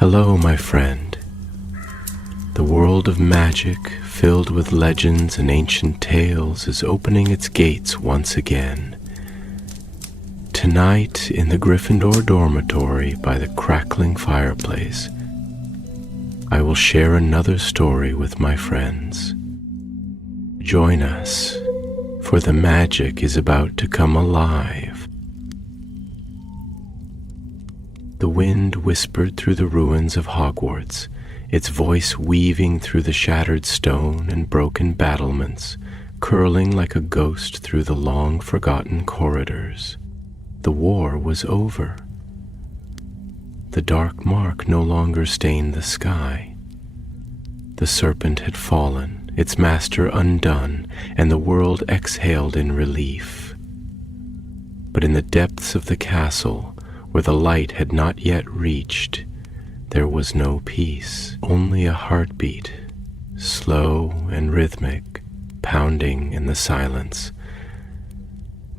Hello, my friend. The world of magic, filled with legends and ancient tales, is opening its gates once again. Tonight, in the Gryffindor dormitory by the crackling fireplace, I will share another story with my friends. Join us, for the magic is about to come alive. The wind whispered through the ruins of Hogwarts, its voice weaving through the shattered stone and broken battlements, curling like a ghost through the long-forgotten corridors. The war was over. The dark mark no longer stained the sky. The serpent had fallen, its master undone, and the world exhaled in relief. But in the depths of the castle, where the light had not yet reached, there was no peace, only a heartbeat, slow and rhythmic, pounding in the silence.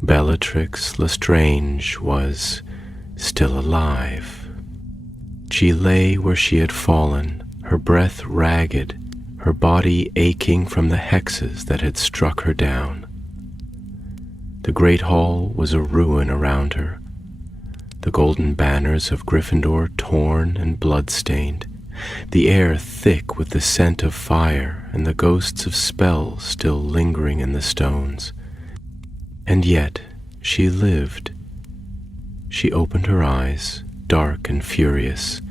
Bellatrix Lestrange was still alive. She lay where she had fallen, her breath ragged, her body aching from the hexes that had struck her down. The great hall was a ruin around her, the golden banners of Gryffindor torn and blood-stained, the air thick with the scent of fire and the ghosts of spells still lingering in the stones. And yet she lived. She opened her eyes, dark and furious,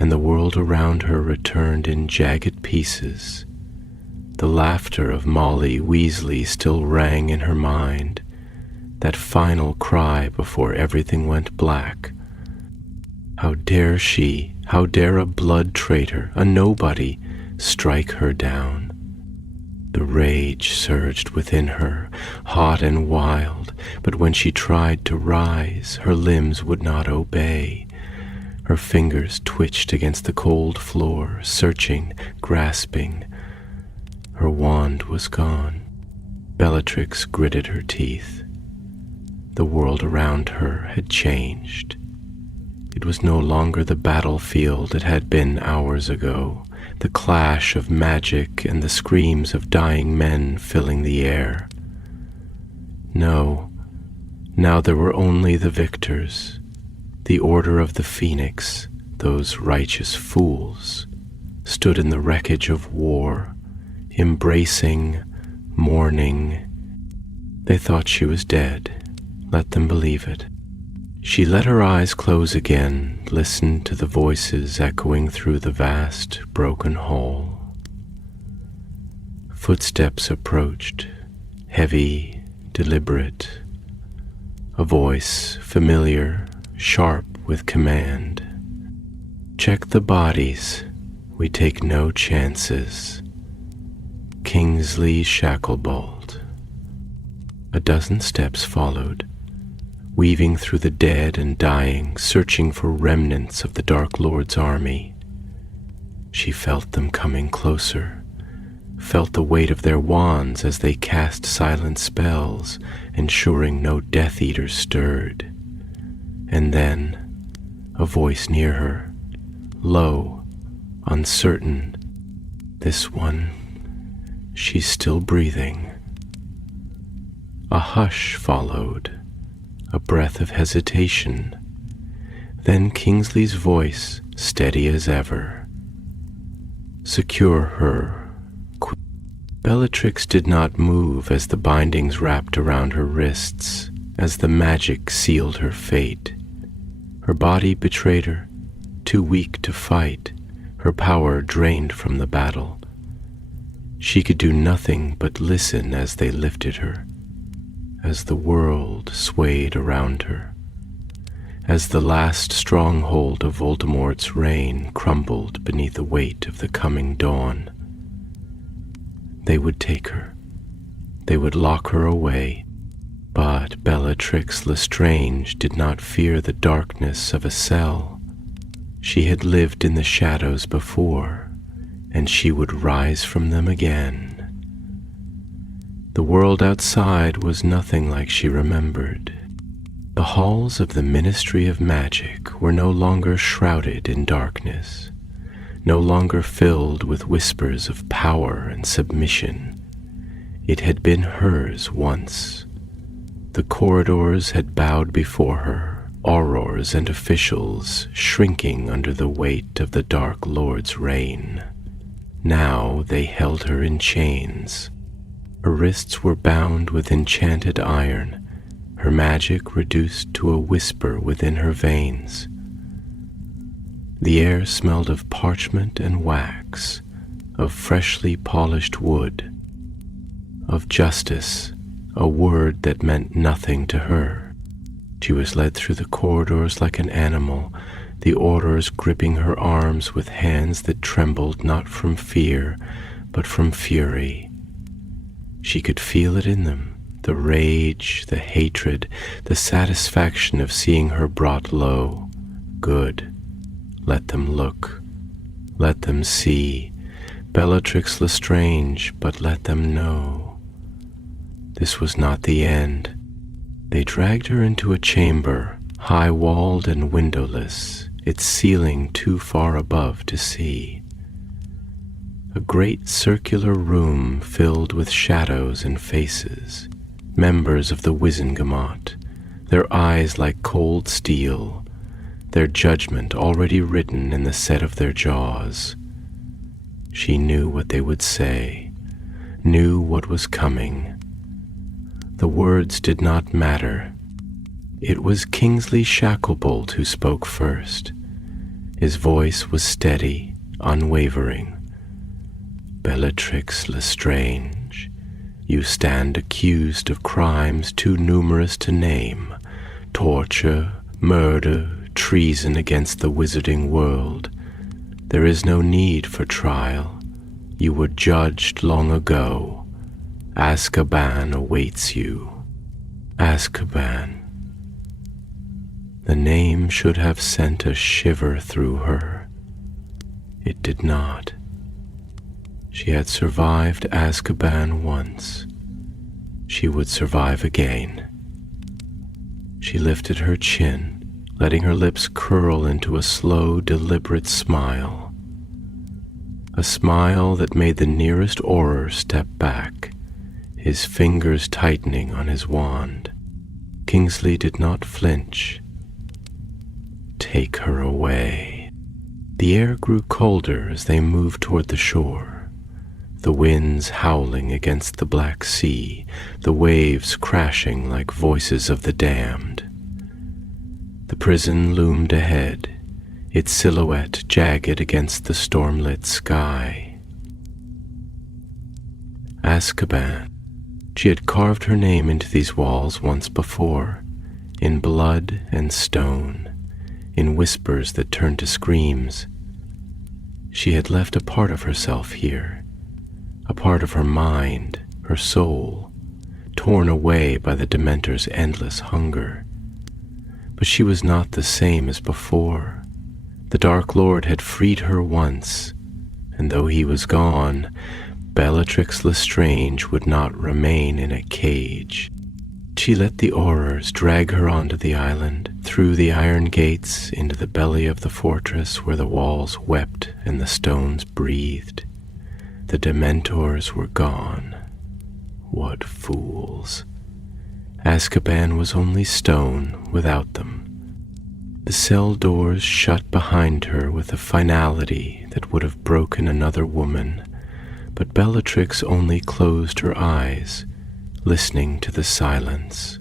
and the world around her returned in jagged pieces. The laughter of Molly Weasley still rang in her mind, that final cry before everything went black. How dare she, how dare a blood traitor, a nobody, strike her down? The rage surged within her, hot and wild, but when she tried to rise, her limbs would not obey. Her fingers twitched against the cold floor, searching, grasping. Her wand was gone. Bellatrix gritted her teeth. The world around her had changed. It was no longer the battlefield it had been hours ago, the clash of magic and the screams of dying men filling the air. No, now there were only the victors, the Order of the Phoenix, those righteous fools, stood in the wreckage of war, embracing, mourning. They thought she was dead. Let them believe it. She let her eyes close again, listened to the voices echoing through the vast, broken hall. Footsteps approached, heavy, deliberate. A voice, familiar, sharp with command. Check the bodies. We take no chances. Kingsley Shacklebolt. A dozen steps followed, weaving through the dead and dying, searching for remnants of the Dark Lord's army. She felt them coming closer, felt the weight of their wands as they cast silent spells, ensuring no Death Eater stirred. And then, a voice near her, low, uncertain. This one, she's still breathing. A hush followed, a breath of hesitation. Then Kingsley's voice, steady as ever. Secure her. Bellatrix did not move as the bindings wrapped around her wrists, as the magic sealed her fate. Her body betrayed her, too weak to fight, her power drained from the battle. She could do nothing but listen as they lifted her, as the world swayed around her, as the last stronghold of Voldemort's reign crumbled beneath the weight of the coming dawn. They would take her. They would lock her away. But Bellatrix Lestrange did not fear the darkness of a cell. She had lived in the shadows before, and she would rise from them again. The world outside was nothing like she remembered. The halls of the Ministry of Magic were no longer shrouded in darkness, no longer filled with whispers of power and submission. It had been hers once. The corridors had bowed before her, aurors and officials shrinking under the weight of the Dark Lord's reign. Now they held her in chains. Her wrists were bound with enchanted iron, her magic reduced to a whisper within her veins. The air smelled of parchment and wax, of freshly polished wood, of justice, a word that meant nothing to her. She was led through the corridors like an animal, the aurors gripping her arms with hands that trembled not from fear, but from fury. She could feel it in them, the rage, the hatred, the satisfaction of seeing her brought low. Good. Let them look. Let them see. Bellatrix Lestrange, but let them know. This was not the end. They dragged her into a chamber, high-walled and windowless, its ceiling too far above to see. A great circular room filled with shadows and faces, members of the Wizengamot, their eyes like cold steel, their judgment already written in the set of their jaws. She knew what they would say, knew what was coming. The words did not matter. It was Kingsley Shacklebolt who spoke first. His voice was steady, unwavering. Bellatrix Lestrange, you stand accused of crimes too numerous to name, torture, murder, treason against the wizarding world. There is no need for trial. You were judged long ago. Azkaban awaits you. Azkaban. The name should have sent a shiver through her. It did not. She had survived Azkaban once. She would survive again. She lifted her chin, letting her lips curl into a slow, deliberate smile. A smile that made the nearest Auror step back, his fingers tightening on his wand. Kingsley did not flinch. Take her away. The air grew colder as they moved toward the shore. The winds howling against the black sea, the waves crashing like voices of the damned. The prison loomed ahead, its silhouette jagged against the storm-lit sky. Azkaban. She had carved her name into these walls once before, in blood and stone, in whispers that turned to screams. She had left a part of herself here, a part of her mind, her soul, torn away by the Dementor's endless hunger. But she was not the same as before. The Dark Lord had freed her once, and though he was gone, Bellatrix Lestrange would not remain in a cage. She let the Aurors drag her onto the island, through the iron gates, into the belly of the fortress where the walls wept and the stones breathed. The Dementors were gone. What fools. Azkaban was only stone without them. The cell doors shut behind her with a finality that would have broken another woman, but Bellatrix only closed her eyes, listening to the silence.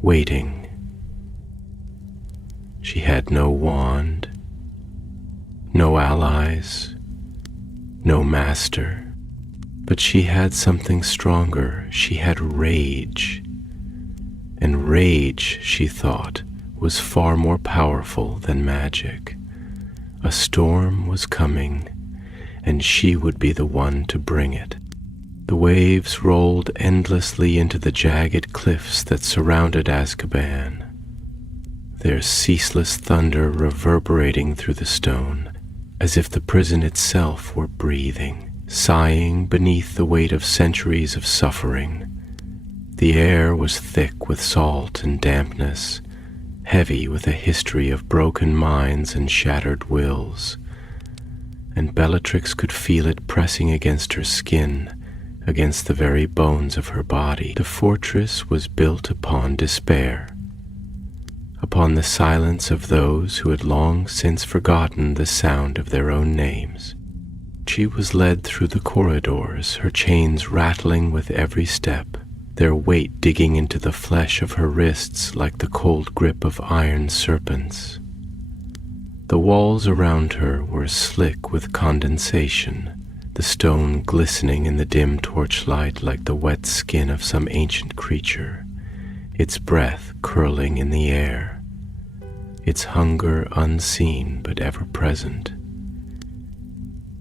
Waiting. She had no wand, no allies, no master, but she had something stronger. She had rage. And rage, she thought, was far more powerful than magic. A storm was coming, and she would be the one to bring it. The waves rolled endlessly into the jagged cliffs that surrounded Azkaban, their ceaseless thunder reverberating through the stone, as if the prison itself were breathing, sighing beneath the weight of centuries of suffering. The air was thick with salt and dampness, heavy with a history of broken minds and shattered wills, and Bellatrix could feel it pressing against her skin, against the very bones of her body. The fortress was built upon despair, upon the silence of those who had long since forgotten the sound of their own names. She was led through the corridors, her chains rattling with every step, their weight digging into the flesh of her wrists like the cold grip of iron serpents. The walls around her were slick with condensation, the stone glistening in the dim torchlight like the wet skin of some ancient creature, its breath curling in the air, its hunger unseen but ever present.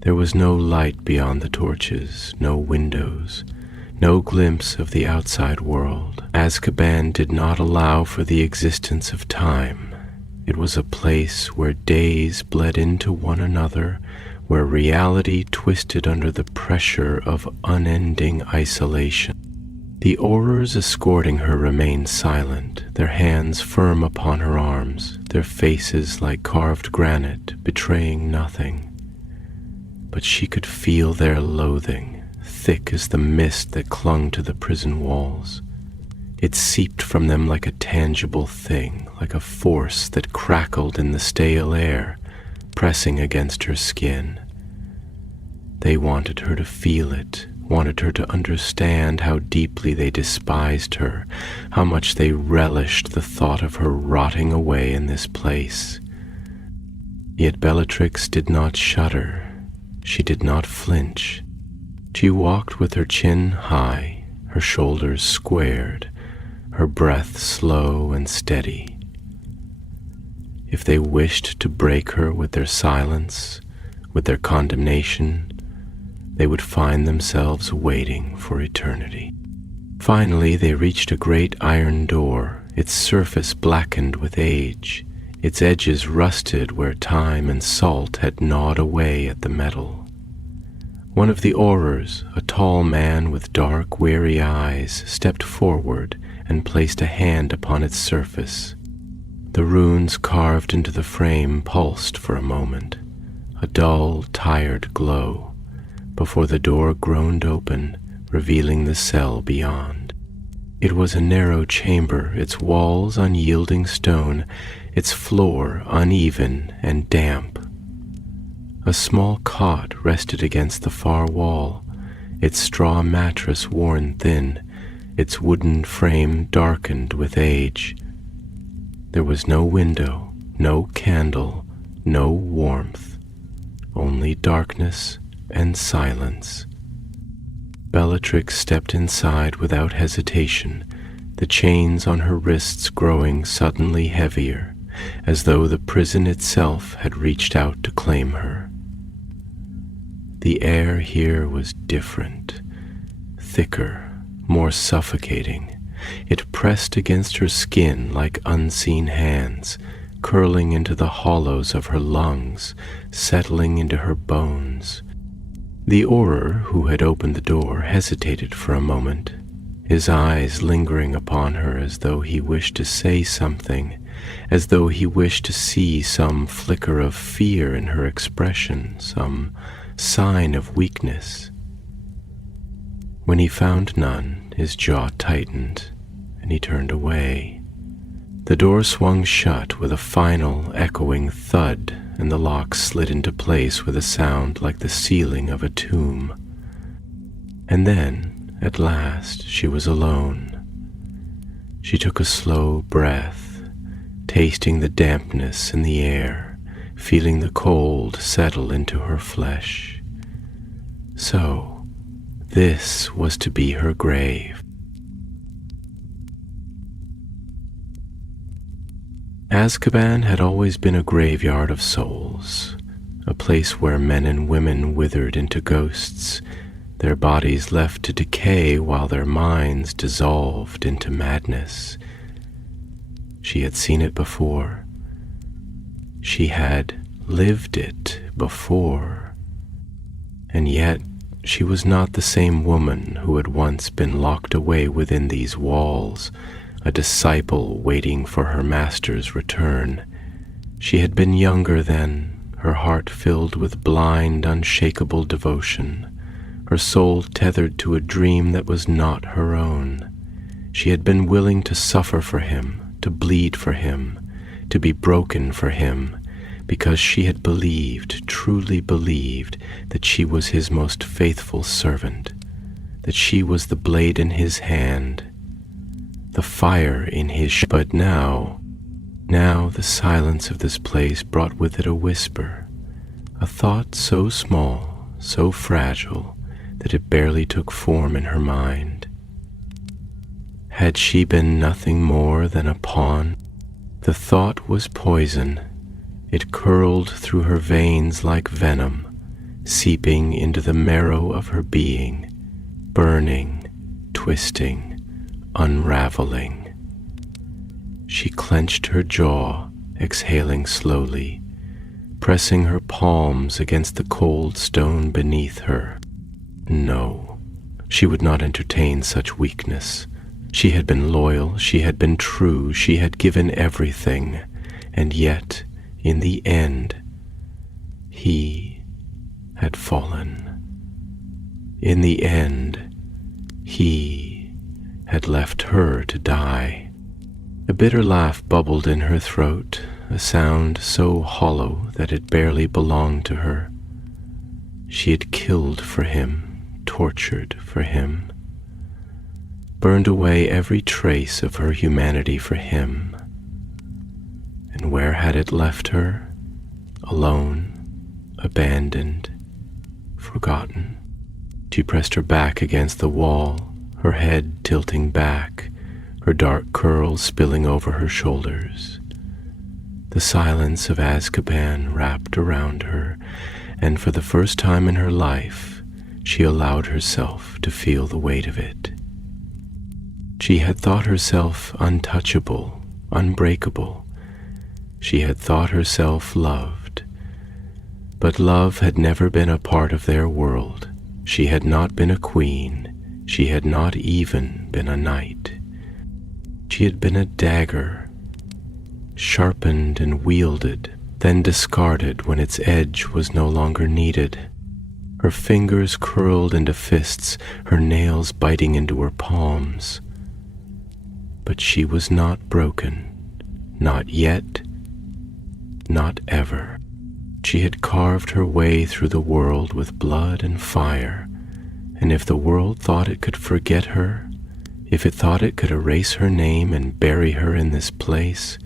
There was no light beyond the torches, no windows, no glimpse of the outside world. Azkaban did not allow for the existence of time. It was a place where days bled into one another, where reality twisted under the pressure of unending isolation. The Aurors escorting her remained silent, their hands firm upon her arms, their faces like carved granite, betraying nothing. But she could feel their loathing, thick as the mist that clung to the prison walls. It seeped from them like a tangible thing, like a force that crackled in the stale air, pressing against her skin. They wanted her to feel it, wanted her to understand how deeply they despised her, how much they relished the thought of her rotting away in this place. Yet Bellatrix did not shudder. She did not flinch. She walked with her chin high, her shoulders squared, her breath slow and steady. If they wished to break her with their silence, with their condemnation, they would find themselves waiting for eternity. Finally, they reached a great iron door, its surface blackened with age, its edges rusted where time and salt had gnawed away at the metal. One of the Aurors, a tall man with dark, weary eyes, stepped forward and placed a hand upon its surface. The runes carved into the frame pulsed for a moment, a dull, tired glow, before the door groaned open, revealing the cell beyond. It was a narrow chamber, its walls unyielding stone, its floor uneven and damp. A small cot rested against the far wall, its straw mattress worn thin, its wooden frame darkened with age. There was no window, no candle, no warmth, only darkness and silence. Bellatrix stepped inside without hesitation, the chains on her wrists growing suddenly heavier, as though the prison itself had reached out to claim her. The air here was different, thicker, more suffocating. It pressed against her skin like unseen hands, curling into the hollows of her lungs, settling into her bones. The Auror who had opened the door hesitated for a moment, his eyes lingering upon her as though he wished to say something, as though he wished to see some flicker of fear in her expression, some sign of weakness. When he found none, his jaw tightened, and he turned away. The door swung shut with a final, echoing thud, and the lock slid into place with a sound like the ceiling of a tomb. And then, at last, she was alone. She took a slow breath, tasting the dampness in the air, feeling the cold settle into her flesh. So, this was to be her grave. Azkaban had always been a graveyard of souls, a place where men and women withered into ghosts, their bodies left to decay while their minds dissolved into madness. She had seen it before. She had lived it before. And yet She was not the same woman who had once been locked away within these walls, a disciple waiting for her master's return. She had been younger then, her heart filled with blind, unshakable devotion, her soul tethered to a dream that was not her own. She had been willing to suffer for him, to bleed for him, to be broken for him, because she had believed, truly believed, that she was his most faithful servant, that she was the blade in his hand, the fire in his But now the silence of this place brought with it a whisper, a thought so small, so fragile, that it barely took form in her mind. Had she been nothing more than a pawn? The thought was poison. It curled through her veins like venom, seeping into the marrow of her being, burning, twisting, unraveling. She clenched her jaw, exhaling slowly, pressing her palms against the cold stone beneath her. No, she would not entertain such weakness. She had been loyal, she had been true, she had given everything, and yet, in the end, he had fallen. In the end, he had left her to die. A bitter laugh bubbled in her throat, a sound so hollow that it barely belonged to her. She had killed for him, tortured for him, burned away every trace of her humanity for him. And where had it left her? Alone, abandoned, forgotten. She pressed her back against the wall, her head tilting back, her dark curls spilling over her shoulders. The silence of Azkaban wrapped around her, and for the first time in her life, she allowed herself to feel the weight of it. She had thought herself untouchable, unbreakable. She had thought herself loved. But love had never been a part of their world. She had not been a queen. She had not even been a knight. She had been a dagger, sharpened and wielded, then discarded when its edge was no longer needed. Her fingers curled into fists, her nails biting into her palms. But she was not broken, not yet, not ever. She had carved her way through the world with blood and fire, and if the world thought it could forget her, if it thought it could erase her name and bury her in this place,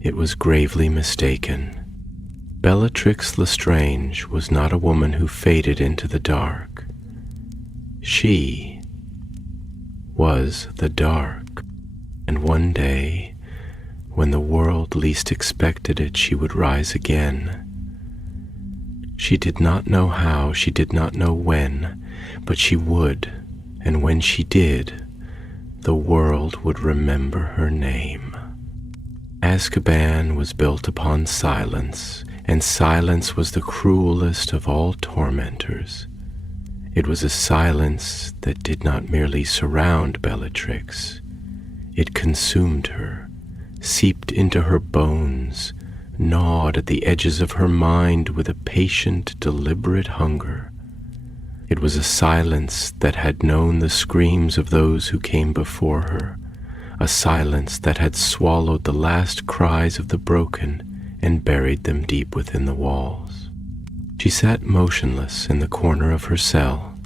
it was gravely mistaken. Bellatrix Lestrange was not a woman who faded into the dark. She was the dark. And one day, when the world least expected it, she would rise again. She did not know how, she did not know when, but she would, and when she did, the world would remember her name. Azkaban was built upon silence, and silence was the cruelest of all tormentors. It was a silence that did not merely surround Bellatrix. It consumed her, seeped into her bones, gnawed at the edges of her mind with a patient, deliberate hunger. It was a silence that had known the screams of those who came before her, a silence that had swallowed the last cries of the broken and buried them deep within the walls. She sat motionless in the corner of her cell,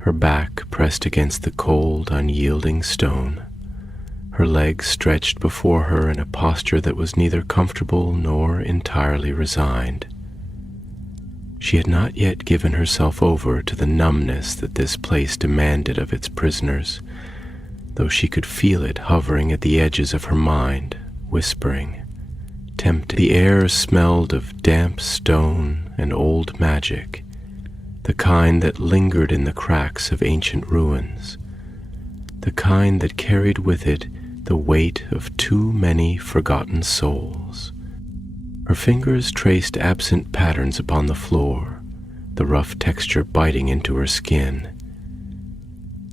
her back pressed against the cold, unyielding stone, her legs stretched before her in a posture that was neither comfortable nor entirely resigned. She had not yet given herself over to the numbness that this place demanded of its prisoners, though she could feel it hovering at the edges of her mind, whispering, tempting. The air smelled of damp stone and old magic, the kind that lingered in the cracks of ancient ruins, the kind that carried with it the weight of too many forgotten souls. Her fingers traced absent patterns upon the floor, the rough texture biting into her skin.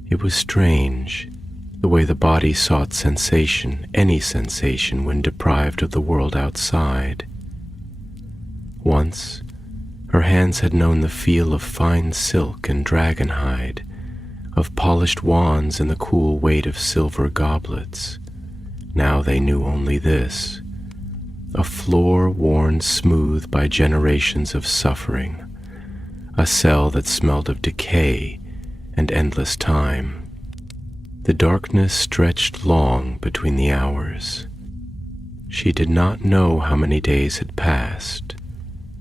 It was strange, the way the body sought sensation, any sensation, when deprived of the world outside. Once, her hands had known the feel of fine silk and dragon hide, of polished wands and the cool weight of silver goblets. Now they knew only this: a floor worn smooth by generations of suffering, a cell that smelled of decay and endless time. The darkness stretched long between the hours. She did not know how many days had passed,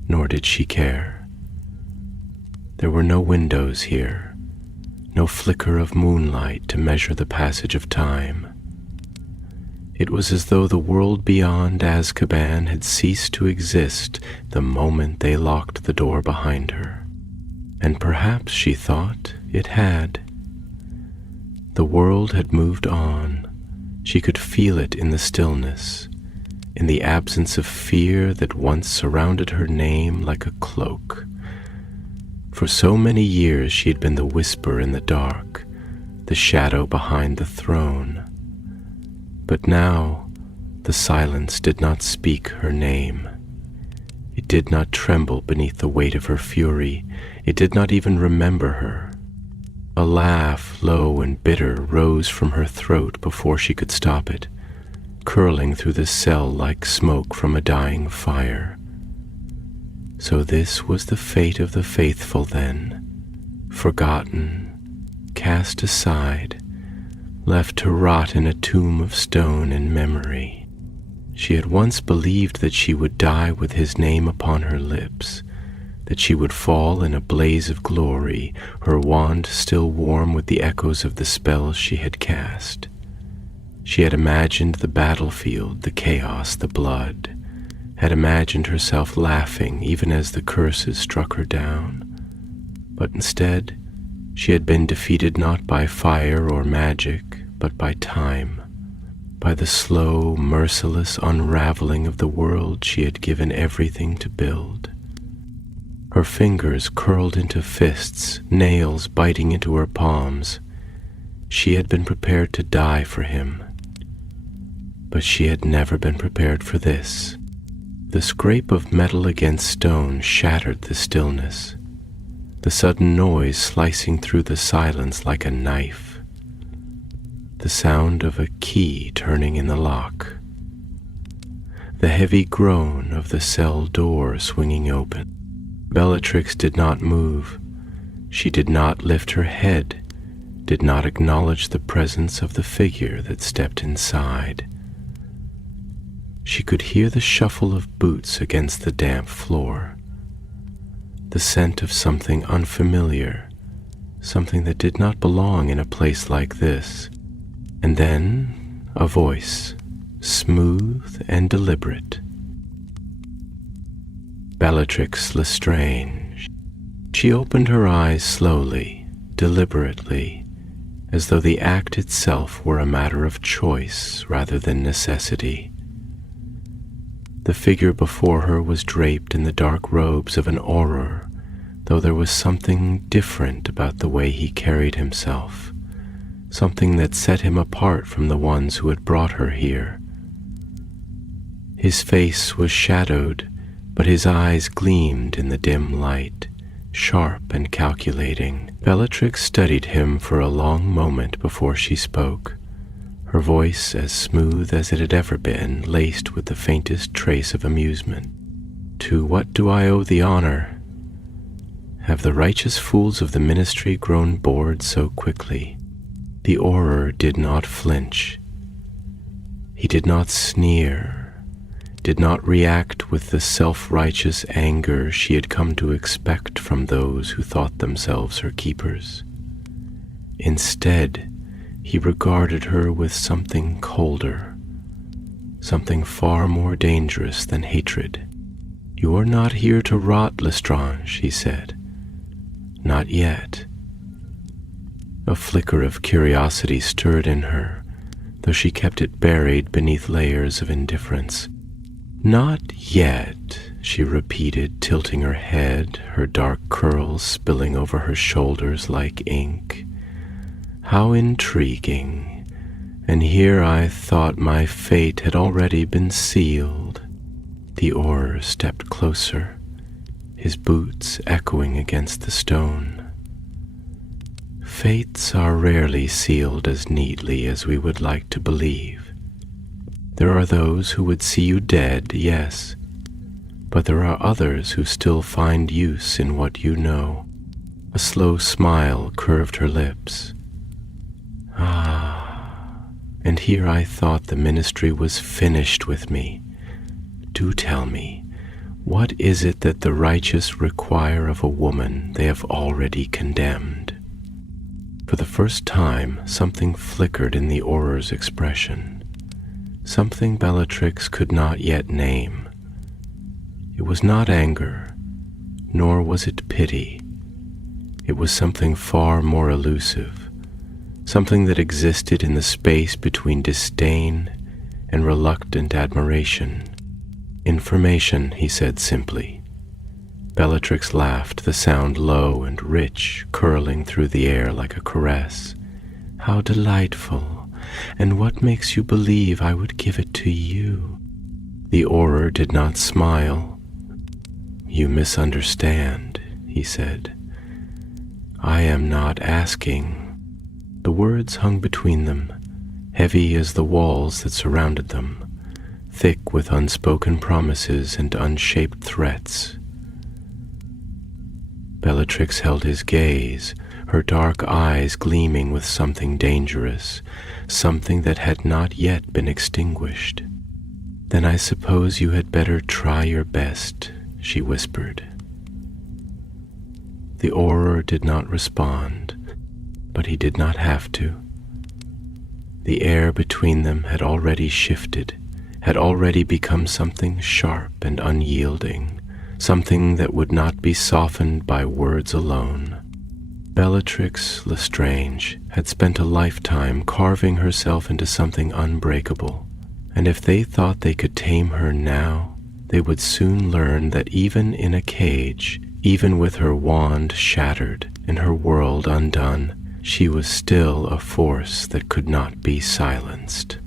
nor did she care. There were no windows here, no flicker of moonlight to measure the passage of time. It was as though the world beyond Azkaban had ceased to exist the moment they locked the door behind her. And perhaps, she thought, it had. The world had moved on. She could feel it in the stillness, in the absence of fear that once surrounded her name like a cloak. For so many years she had been the whisper in the dark, the shadow behind the throne. But now the silence did not speak her name. It did not tremble beneath the weight of her fury. It did not even remember her. A laugh, low and bitter, rose from her throat before she could stop it, curling through the cell like smoke from a dying fire. So this was the fate of the faithful then, forgotten, cast aside, left to rot in a tomb of stone and memory. She had once believed that she would die with his name upon her lips, that she would fall in a blaze of glory, her wand still warm with the echoes of the spells she had cast. She had imagined the battlefield, the chaos, the blood, had imagined herself laughing even as the curses struck her down. But instead, she had been defeated not by fire or magic, but by time, by the slow, merciless unraveling of the world she had given everything to build. Her fingers curled into fists, nails biting into her palms. She had been prepared to die for him. But she had never been prepared for this. The scrape of metal against stone shattered the stillness, the sudden noise slicing through the silence like a knife, the sound of a key turning in the lock, the heavy groan of the cell door swinging open. Bellatrix did not move. She did not lift her head, did not acknowledge the presence of the figure that stepped inside. She could hear the shuffle of boots against the damp floor, the scent of something unfamiliar, something that did not belong in a place like this. And then a voice, smooth and deliberate. Bellatrix Lestrange. She opened her eyes slowly, deliberately, as though the act itself were a matter of choice rather than necessity. The figure before her was draped in the dark robes of an Auror, though there was something different about the way he carried himself, something that set him apart from the ones who had brought her here. His face was shadowed, but his eyes gleamed in the dim light, sharp and calculating. Bellatrix studied him for a long moment before she spoke, her voice as smooth as it had ever been, laced with the faintest trace of amusement. "To what do I owe the honor? Have the righteous fools of the ministry grown bored so quickly?" The Auror did not flinch. He did not sneer, did not react with the self-righteous anger she had come to expect from those who thought themselves her keepers. Instead, he regarded her with something colder, something far more dangerous than hatred. "You are not here to rot, Lestrange," he said. "Not yet." A flicker of curiosity stirred in her, though she kept it buried beneath layers of indifference. "Not yet," she repeated, tilting her head, her dark curls spilling over her shoulders like ink. How intriguing. And here I thought my fate had already been sealed. The Auror stepped closer, his boots echoing against the stone. Fates are rarely sealed as neatly as we would like to believe. There are those who would see you dead, yes, but there are others who still find use in what you know. A slow smile curved her lips. Ah, and here I thought the ministry was finished with me. Do tell me, what is it that the righteous require of a woman they have already condemned? For the first time, something flickered in the Auror's expression, something Bellatrix could not yet name. It was not anger, nor was it pity. It was something far more elusive, something that existed in the space between disdain and reluctant admiration. Information, he said simply. Bellatrix laughed, the sound low and rich, curling through the air like a caress. How delightful! And what makes you believe I would give it to you? The Auror did not smile. You misunderstand, he said. I am not asking. The words hung between them, heavy as the walls that surrounded them, thick with unspoken promises and unshaped threats. Bellatrix held his gaze, her dark eyes gleaming with something dangerous, something that had not yet been extinguished. Then I suppose you had better try your best, she whispered. The Auror did not respond, but he did not have to. The air between them had already shifted, had already become something sharp and unyielding, something that would not be softened by words alone. Bellatrix Lestrange had spent a lifetime carving herself into something unbreakable, and if they thought they could tame her now, they would soon learn that even in a cage, even with her wand shattered and her world undone, she was still a force that could not be silenced.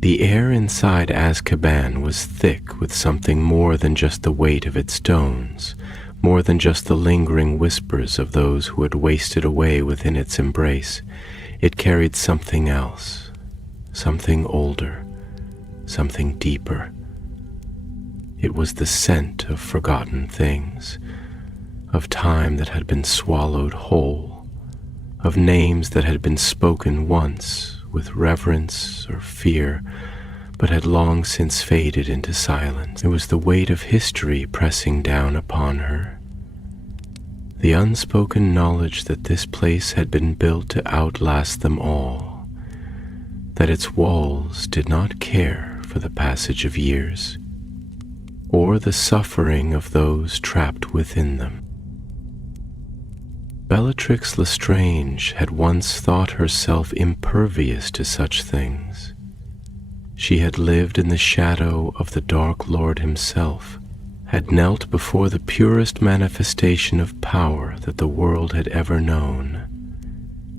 The air inside Azkaban was thick with something more than just the weight of its stones, more than just the lingering whispers of those who had wasted away within its embrace. It carried something else, something older, something deeper. It was the scent of forgotten things, of time that had been swallowed whole, of names that had been spoken once with reverence or fear, but had long since faded into silence. It was the weight of history pressing down upon her, the unspoken knowledge that this place had been built to outlast them all, that its walls did not care for the passage of years, or the suffering of those trapped within them. Bellatrix Lestrange had once thought herself impervious to such things. She had lived in the shadow of the Dark Lord himself, had knelt before the purest manifestation of power that the world had ever known,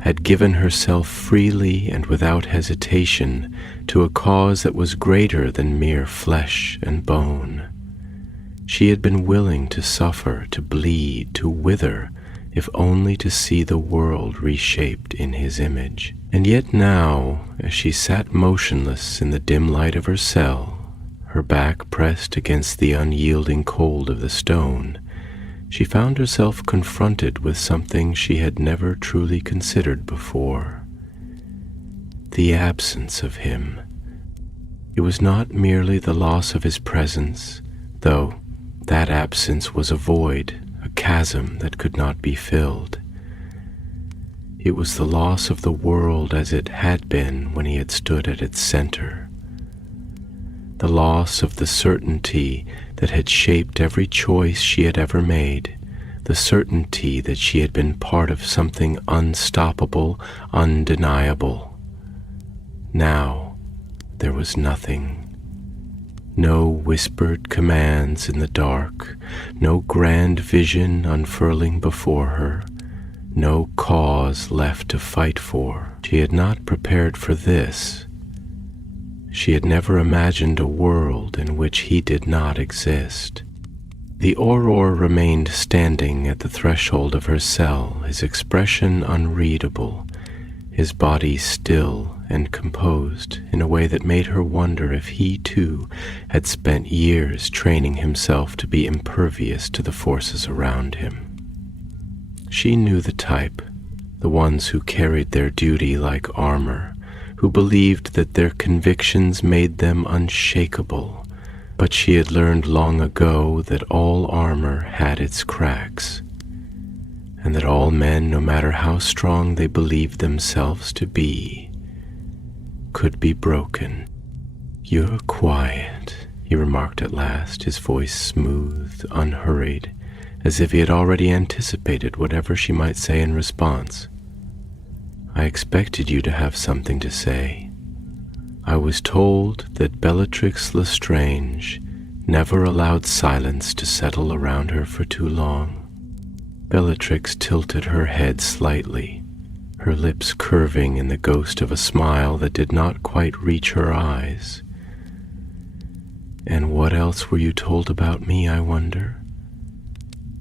had given herself freely and without hesitation to a cause that was greater than mere flesh and bone. She had been willing to suffer, to bleed, to wither, if only to see the world reshaped in his image. And yet now, as she sat motionless in the dim light of her cell, her back pressed against the unyielding cold of the stone, she found herself confronted with something she had never truly considered before: the absence of him. It was not merely the loss of his presence, though that absence was a void, a chasm that could not be filled. It was the loss of the world as it had been when he had stood at its center, the loss of the certainty that had shaped every choice she had ever made, the certainty that she had been part of something unstoppable, undeniable. Now there was nothing. No whispered commands in the dark, no grand vision unfurling before her, no cause left to fight for. She had not prepared for this. She had never imagined a world in which he did not exist. The Auror remained standing at the threshold of her cell, his expression unreadable, his body still and composed in a way that made her wonder if he too had spent years training himself to be impervious to the forces around him. She knew the type, the ones who carried their duty like armor, who believed that their convictions made them unshakable, but she had learned long ago that all armor had its cracks, and that all men, no matter how strong they believed themselves to be, could be broken. "You're quiet," he remarked at last, his voice smooth, unhurried, as if he had already anticipated whatever she might say in response. "I expected you to have something to say. I was told that Bellatrix Lestrange never allowed silence to settle around her for too long." Bellatrix tilted her head slightly, her lips curving in the ghost of a smile that did not quite reach her eyes. "And what else were you told about me, I wonder?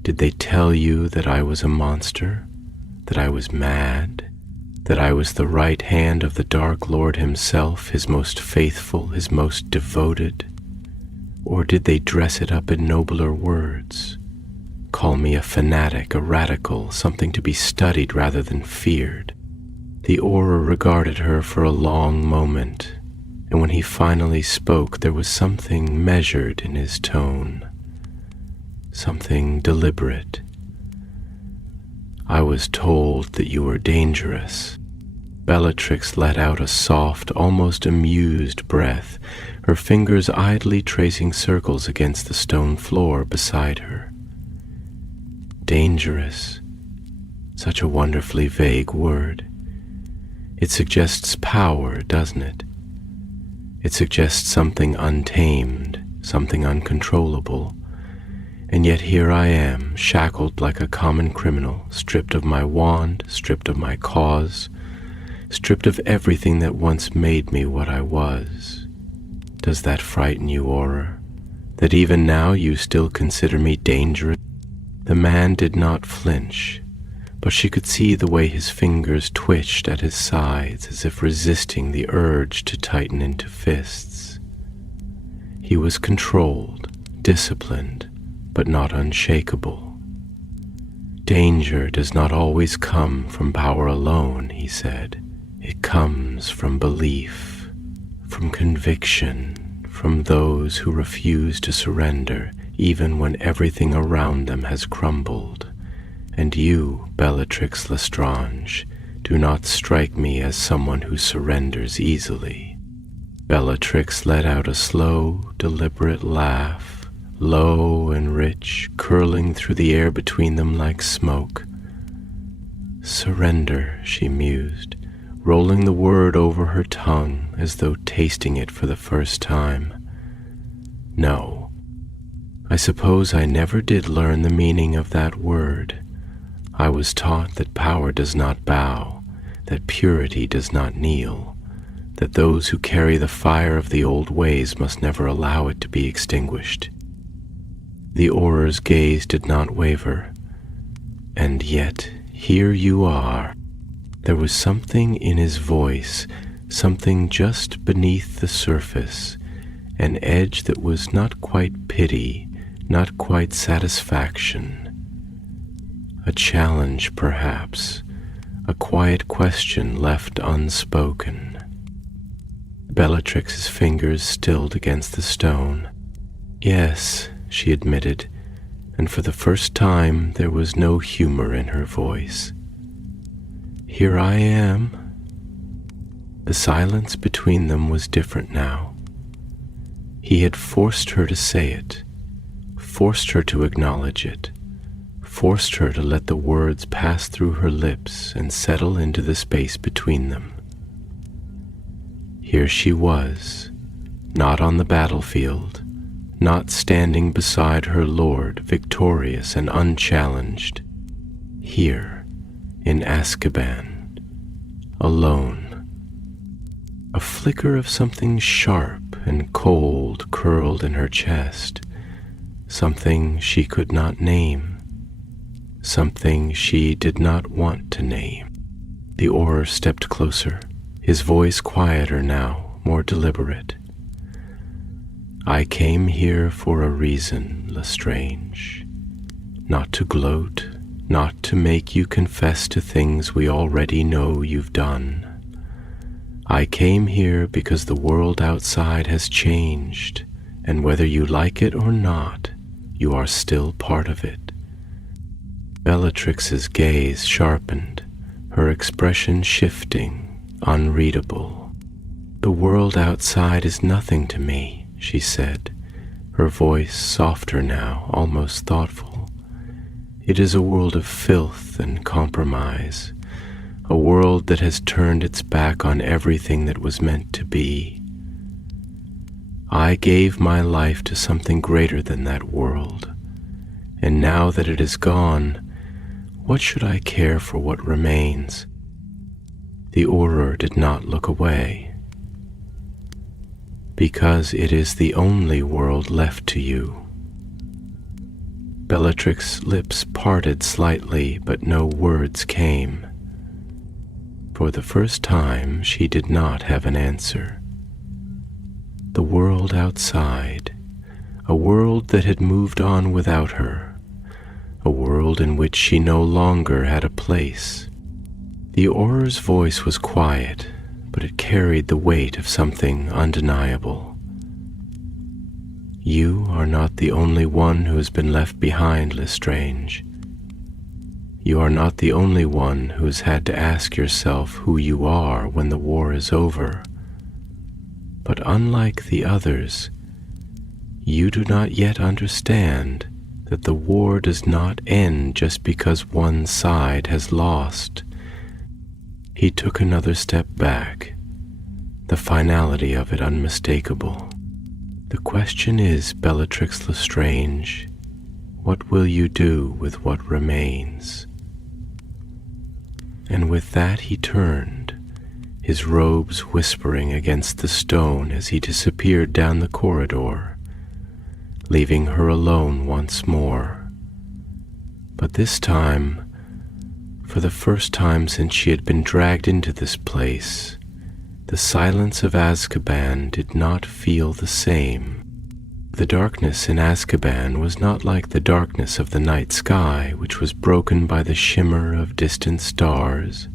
Did they tell you that I was a monster, that I was mad, that I was the right hand of the Dark Lord himself, his most faithful, his most devoted? Or did they dress it up in nobler words? Call me a fanatic, a radical, something to be studied rather than feared?" The Auror regarded her for a long moment, and when he finally spoke, there was something measured in his tone, something deliberate. "I was told that you were dangerous." Bellatrix let out a soft, almost amused breath, her fingers idly tracing circles against the stone floor beside her. Dangerous. Such a wonderfully vague word. It suggests power, doesn't it? It suggests something untamed, something uncontrollable. And yet here I am, shackled like a common criminal, stripped of my wand, stripped of my cause, stripped of everything that once made me what I was. Does that frighten you, Auror? That even now you still consider me dangerous? The man did not flinch, but she could see the way his fingers twitched at his sides as if resisting the urge to tighten into fists. He was controlled, disciplined, but not unshakable. "Danger does not always come from power alone," he said. "It comes from belief, from conviction, from those who refuse to surrender even when everything around them has crumbled. And you, Bellatrix Lestrange, do not strike me as someone who surrenders easily." Bellatrix let out a slow, deliberate laugh, low and rich, curling through the air between them like smoke. "Surrender," she mused, rolling the word over her tongue as though tasting it for the first time. "No. I suppose I never did learn the meaning of that word. I was taught that power does not bow, that purity does not kneel, that those who carry the fire of the old ways must never allow it to be extinguished." The Auror's gaze did not waver. "And yet, here you are." There was something in his voice, something just beneath the surface, an edge that was not quite pity, not quite satisfaction. A challenge, perhaps, a quiet question left unspoken. Bellatrix's fingers stilled against the stone. "Yes," she admitted, and for the first time there was no humor in her voice. "Here I am." The silence between them was different now. He had forced her to say it, forced her to acknowledge it, forced her to let the words pass through her lips and settle into the space between them. Here she was, not on the battlefield, not standing beside her lord, victorious and unchallenged, here in Azkaban, alone. A flicker of something sharp and cold curled in her chest, something she could not name, something she did not want to name. The Auror stepped closer, his voice quieter now, more deliberate. I came here for a reason, Lestrange. Not to gloat, not to make you confess to things we already know you've done. I came here because the world outside has changed, and whether you like it or not, you are still part of it. Bellatrix's gaze sharpened, her expression shifting, unreadable. The world outside is nothing to me, she said, her voice softer now, almost thoughtful. It is a world of filth and compromise, a world that has turned its back on everything that was meant to be. I gave my life to something greater than that world, and now that it is gone, what should I care for what remains? The Auror did not look away. Because it is the only world left to you. Bellatrix's lips parted slightly, but no words came. For the first time, she did not have an answer. The world outside, a world that had moved on without her, a world in which she no longer had a place. The Auror's voice was quiet, but it carried the weight of something undeniable. You are not the only one who has been left behind, Lestrange. You are not the only one who has had to ask yourself who you are when the war is over. But unlike the others, you do not yet understand that the war does not end just because one side has lost. He took another step back, the finality of it unmistakable. The question is, Bellatrix Lestrange, what will you do with what remains? And with that he turned, his robes whispering against the stone as he disappeared down the corridor, leaving her alone once more. But this time, for the first time since she had been dragged into this place, the silence of Azkaban did not feel the same. The darkness in Azkaban was not like the darkness of the night sky, which was broken by the shimmer of distant stars,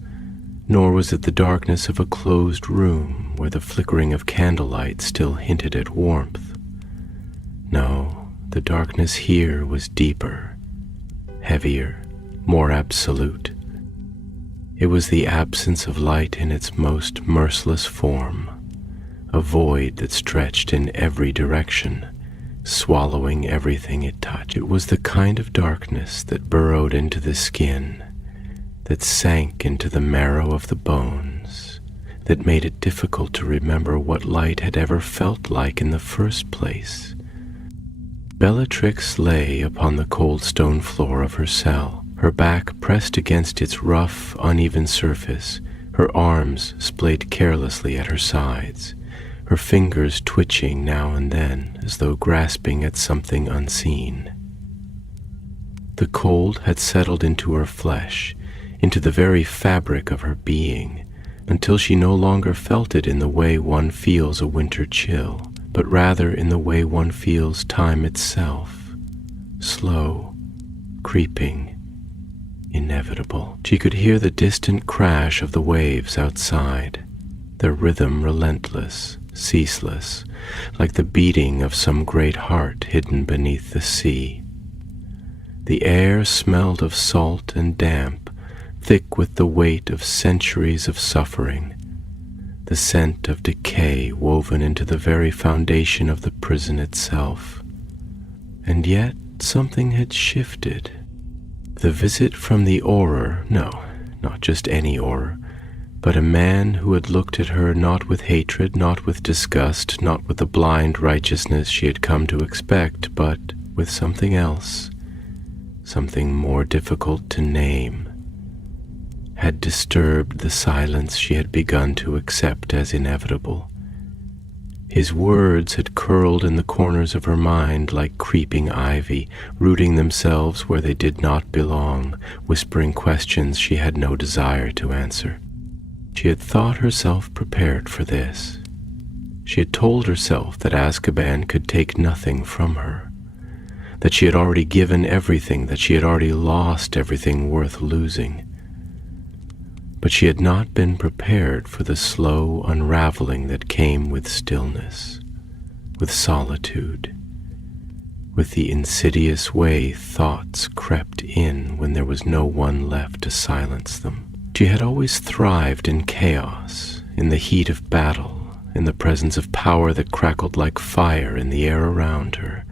nor was it the darkness of a closed room where the flickering of candlelight still hinted at warmth. No, the darkness here was deeper, heavier, more absolute. It was the absence of light in its most merciless form, a void that stretched in every direction, swallowing everything it touched. It was the kind of darkness that burrowed into the skin, that sank into the marrow of the bones, that made it difficult to remember what light had ever felt like in the first place. Bellatrix lay upon the cold stone floor of her cell, her back pressed against its rough, uneven surface, her arms splayed carelessly at her sides, her fingers twitching now and then as though grasping at something unseen. The cold had settled into her flesh, into the very fabric of her being, until she no longer felt it in the way one feels a winter chill, but rather in the way one feels time itself, slow, creeping, inevitable. She could hear the distant crash of the waves outside, their rhythm relentless, ceaseless, like the beating of some great heart hidden beneath the sea. The air smelled of salt and damp, thick with the weight of centuries of suffering, the scent of decay woven into the very foundation of the prison itself. And yet something had shifted. The visit from the Auror, no, not just any Auror, but a man who had looked at her not with hatred, not with disgust, not with the blind righteousness she had come to expect, but with something else, something more difficult to name, had disturbed the silence she had begun to accept as inevitable. His words had curled in the corners of her mind like creeping ivy, rooting themselves where they did not belong, whispering questions she had no desire to answer. She had thought herself prepared for this. She had told herself that Azkaban could take nothing from her, that she had already given everything, that she had already lost everything worth losing. But she had not been prepared for the slow unraveling that came with stillness, with solitude, with the insidious way thoughts crept in when there was no one left to silence them. She had always thrived in chaos, in the heat of battle, in the presence of power that crackled like fire in the air around her.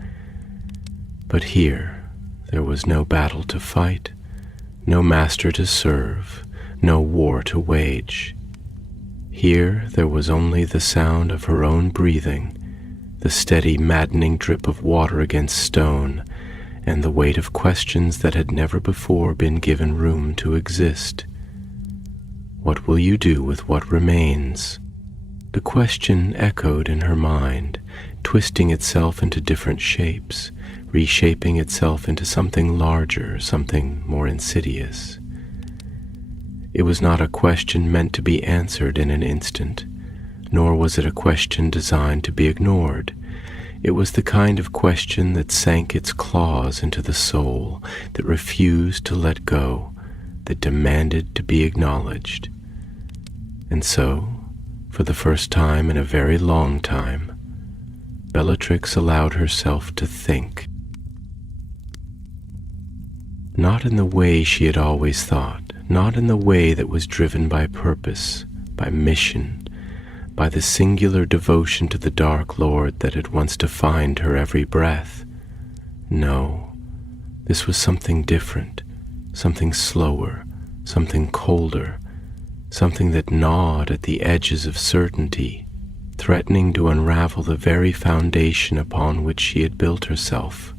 But here there was no battle to fight, no master to serve, no war to wage. Here there was only the sound of her own breathing, the steady, maddening drip of water against stone, and the weight of questions that had never before been given room to exist. What will you do with what remains? The question echoed in her mind, twisting itself into different shapes, reshaping itself into something larger, something more insidious. It was not a question meant to be answered in an instant, nor was it a question designed to be ignored. It was the kind of question that sank its claws into the soul, that refused to let go, that demanded to be acknowledged. And so, for the first time in a very long time, Bellatrix allowed herself to think. Not in the way she had always thought, not in the way that was driven by purpose, by mission, by the singular devotion to the Dark Lord that had once defined her every breath. No, this was something different, something slower, something colder, something that gnawed at the edges of certainty, threatening to unravel the very foundation upon which she had built herself.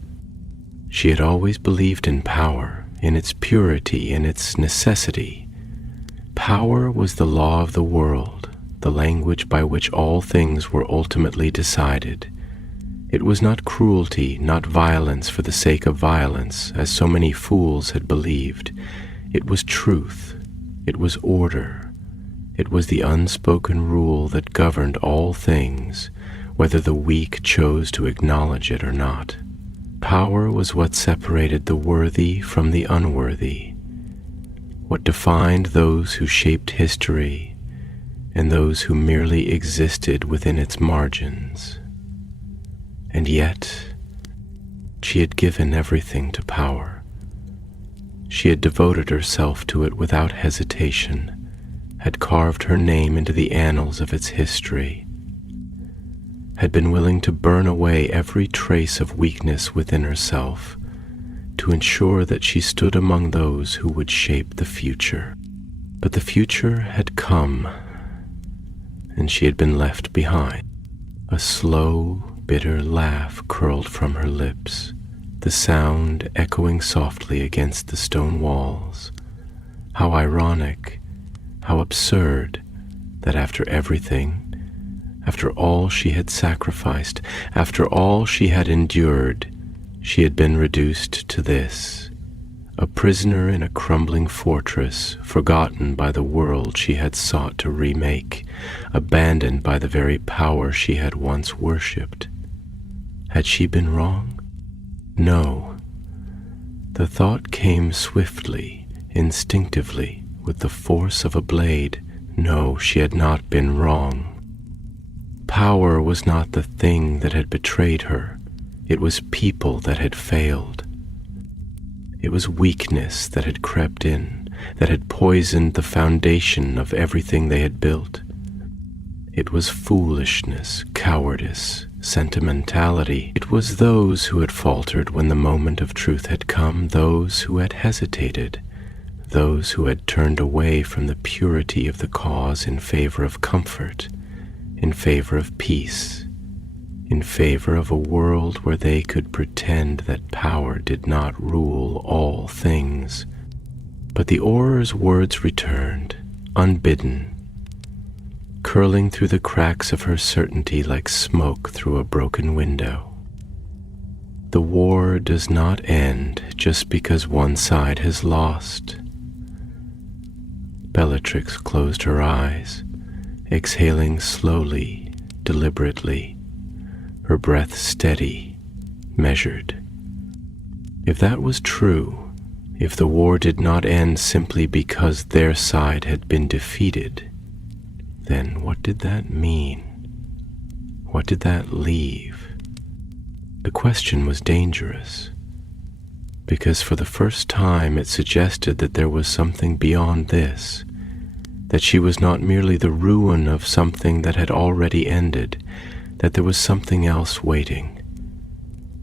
She had always believed in power, in its purity, in its necessity. Power was the law of the world, the language by which all things were ultimately decided. It was not cruelty, not violence for the sake of violence, as so many fools had believed. It was truth. It was order. It was the unspoken rule that governed all things, whether the weak chose to acknowledge it or not. Power was what separated the worthy from the unworthy, what defined those who shaped history and those who merely existed within its margins. And yet, she had given everything to power. She had devoted herself to it without hesitation, had carved her name into the annals of its history, had been willing to burn away every trace of weakness within herself to ensure that she stood among those who would shape the future. But the future had come, and she had been left behind. A slow, bitter laugh curled from her lips, the sound echoing softly against the stone walls. How ironic, how absurd that after everything, after all she had sacrificed, after all she had endured, she had been reduced to this, a prisoner in a crumbling fortress, forgotten by the world she had sought to remake, abandoned by the very power she had once worshipped. Had she been wrong? No. The thought came swiftly, instinctively, with the force of a blade. No, she had not been wrong. Power was not the thing that had betrayed her. It was people that had failed. It was weakness that had crept in, that had poisoned the foundation of everything they had built. It was foolishness, cowardice, sentimentality. It was those who had faltered when the moment of truth had come, those who had hesitated, those who had turned away from the purity of the cause in favor of comfort, in favor of peace, in favor of a world where they could pretend that power did not rule all things. But the Auror's words returned, unbidden, curling through the cracks of her certainty like smoke through a broken window. The war does not end just because one side has lost. Bellatrix closed her eyes, exhaling slowly, deliberately, her breath steady, measured. If that was true, if the war did not end simply because their side had been defeated, then what did that mean? What did that leave? The question was dangerous, because for the first time it suggested that there was something beyond this, that she was not merely the ruin of something that had already ended, that there was something else waiting,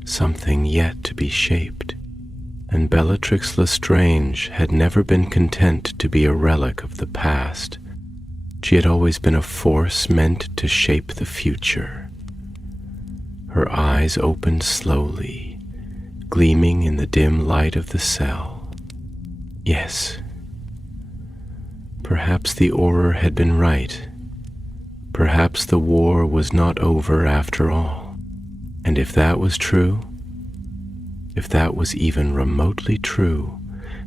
something yet to be shaped. And Bellatrix Lestrange had never been content to be a relic of the past. She had always been a force meant to shape the future. Her eyes opened slowly, gleaming in the dim light of the cell. Yes, perhaps the Auror had been right. Perhaps the war was not over after all. And if that was true, if that was even remotely true,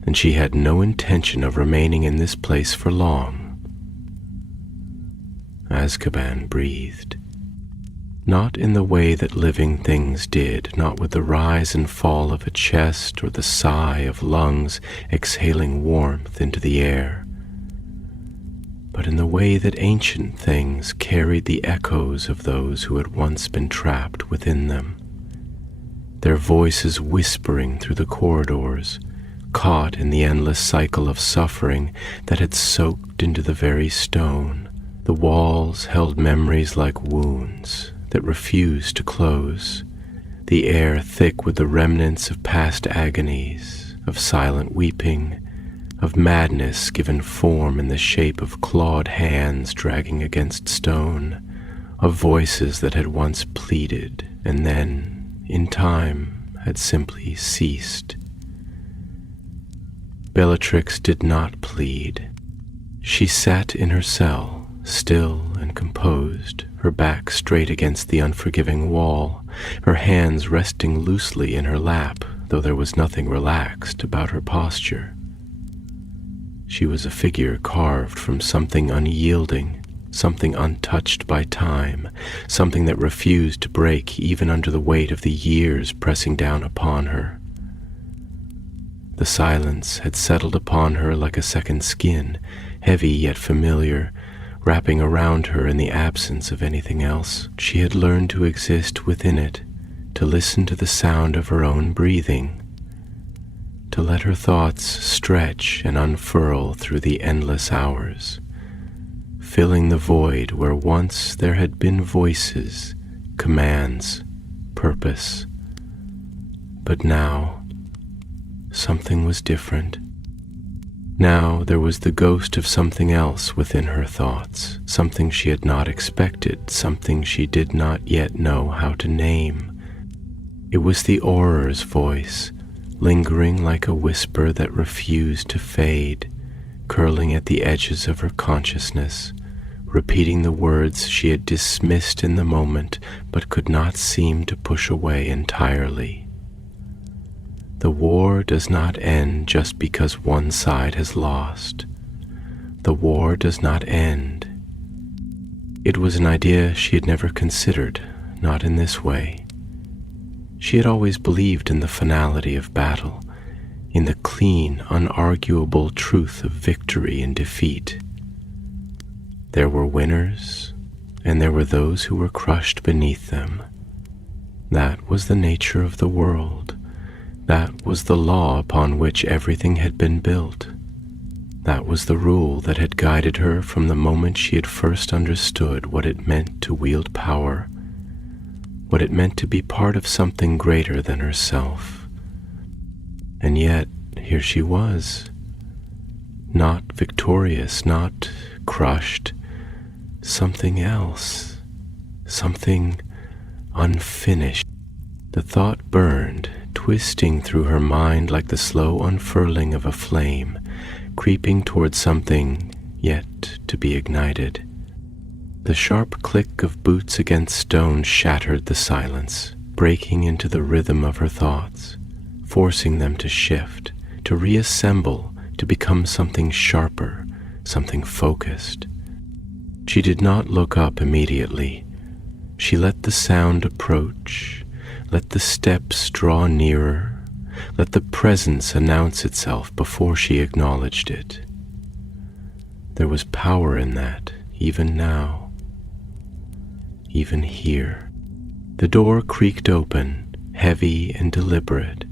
then she had no intention of remaining in this place for long. Azkaban breathed. Not in the way that living things did, not with the rise and fall of a chest or the sigh of lungs exhaling warmth into the air, but in the way that ancient things carried the echoes of those who had once been trapped within them, their voices whispering through the corridors, caught in the endless cycle of suffering that had soaked into the very stone. The walls held memories like wounds that refused to close, the air thick with the remnants of past agonies, of silent weeping, of madness given form in the shape of clawed hands dragging against stone, of voices that had once pleaded and then, in time, had simply ceased. Bellatrix did not plead. She sat in her cell, still and composed, her back straight against the unforgiving wall, her hands resting loosely in her lap, though there was nothing relaxed about her posture. She was a figure carved from something unyielding, something untouched by time, something that refused to break even under the weight of the years pressing down upon her. The silence had settled upon her like a second skin, heavy yet familiar, wrapping around her in the absence of anything else. She had learned to exist within it, to listen to the sound of her own breathing, to let her thoughts stretch and unfurl through the endless hours, filling the void where once there had been voices, commands, purpose. But now, something was different. Now there was the ghost of something else within her thoughts, something she had not expected, something she did not yet know how to name. It was the Auror's voice, lingering like a whisper that refused to fade, curling at the edges of her consciousness, repeating the words she had dismissed in the moment but could not seem to push away entirely. The war does not end just because one side has lost. The war does not end. It was an idea she had never considered, not in this way. She had always believed in the finality of battle, in the clean, unarguable truth of victory and defeat. There were winners, and there were those who were crushed beneath them. That was the nature of the world. That was the law upon which everything had been built. That was the rule that had guided her from the moment she had first understood what it meant to wield power, what it meant to be part of something greater than herself. And yet, here she was, Not victorious, not crushed. Something else. Something unfinished. The thought burned, twisting through her mind like the slow unfurling of a flame, creeping towards something yet to be ignited. The sharp click of boots against stone shattered the silence, breaking into the rhythm of her thoughts, forcing them to shift, to reassemble, to become something sharper, something focused. She did not look up immediately. She let the sound approach, let the steps draw nearer, let the presence announce itself before she acknowledged it. There was power in that, even now, even here. The door creaked open, heavy and deliberate,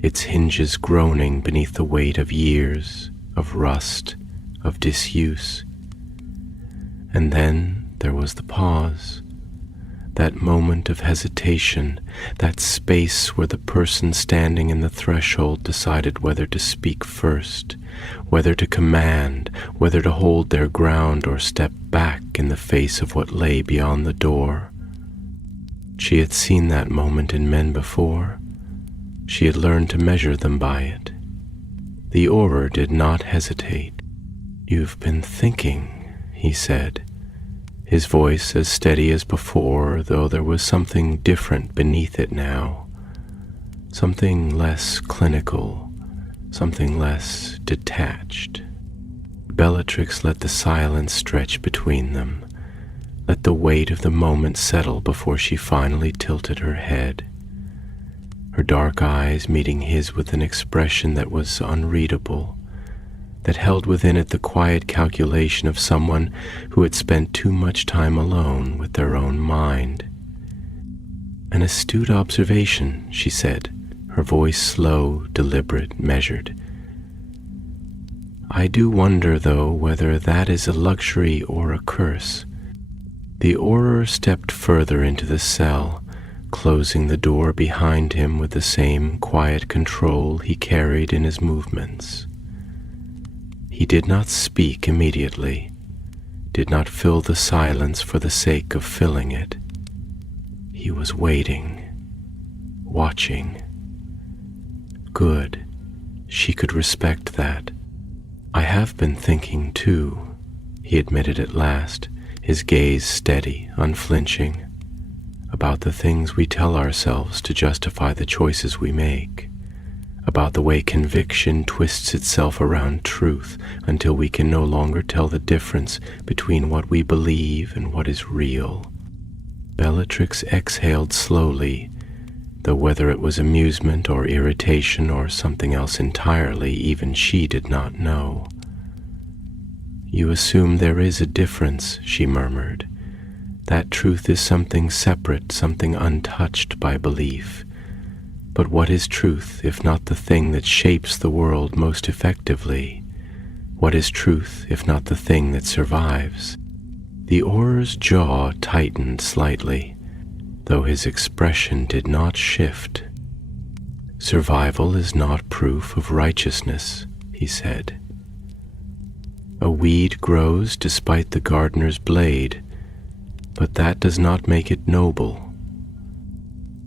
its hinges groaning beneath the weight of years, of rust, of disuse. And then there was the pause, that moment of hesitation, that space where the person standing in the threshold decided whether to speak first, whether to command, whether to hold their ground or step back in the face of what lay beyond the door. She had seen that moment in men before. She had learned to measure them by it. The Auror did not hesitate. "You've been thinking," he said, his voice as steady as before, though there was something different beneath it now, something less clinical, something less detached. Bellatrix let the silence stretch between them, let the weight of the moment settle before she finally tilted her head, her dark eyes meeting his with an expression that was unreadable, that held within it the quiet calculation of someone who had spent too much time alone with their own mind. "An astute observation," she said, her voice slow, deliberate, measured. "I do wonder, though, whether that is a luxury or a curse." The Auror stepped further into the cell, closing the door behind him with the same quiet control he carried in his movements. He did not speak immediately, did not fill the silence for the sake of filling it. He was waiting, watching. Good. She could respect that. "I have been thinking, too," he admitted at last, his gaze steady, unflinching, "about the things we tell ourselves to justify the choices we make, about the way conviction twists itself around truth until we can no longer tell the difference between what we believe and what is real." Bellatrix exhaled slowly, though whether it was amusement or irritation or something else entirely, even she did not know. "You assume there is a difference," she murmured. "That truth is something separate, something untouched by belief. But what is truth if not the thing that shapes the world most effectively? What is truth if not the thing that survives?" The Auror's jaw tightened slightly, though his expression did not shift. "Survival is not proof of righteousness," he said. "A weed grows despite the gardener's blade, but that does not make it noble."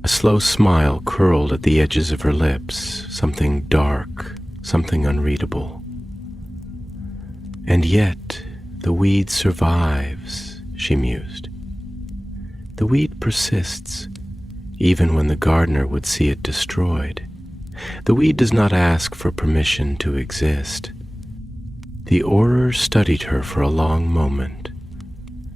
A slow smile curled at the edges of her lips, something dark, something unreadable. "And yet the weed survives," she mused. "The weed persists, even when the gardener would see it destroyed. The weed does not ask for permission to exist." The Auror studied her for a long moment,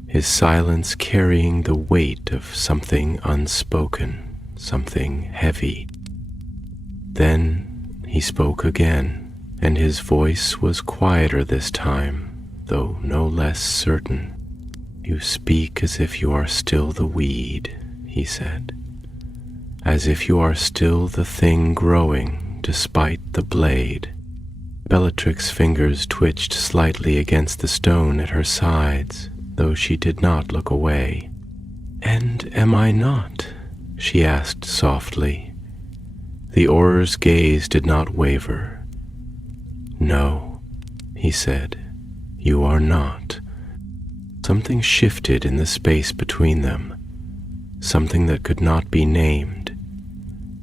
his silence carrying the weight of something unspoken, something heavy. Then he spoke again, and his voice was quieter this time, though no less certain. "You speak as if you are still the weed," he said, "as if you are still the thing growing despite the blade." Bellatrix's fingers twitched slightly against the stone at her sides, though she did not look away. "And am I not?" she asked softly. The Auror's gaze did not waver. "No," he said. "You are not." Something shifted in the space between them, something that could not be named,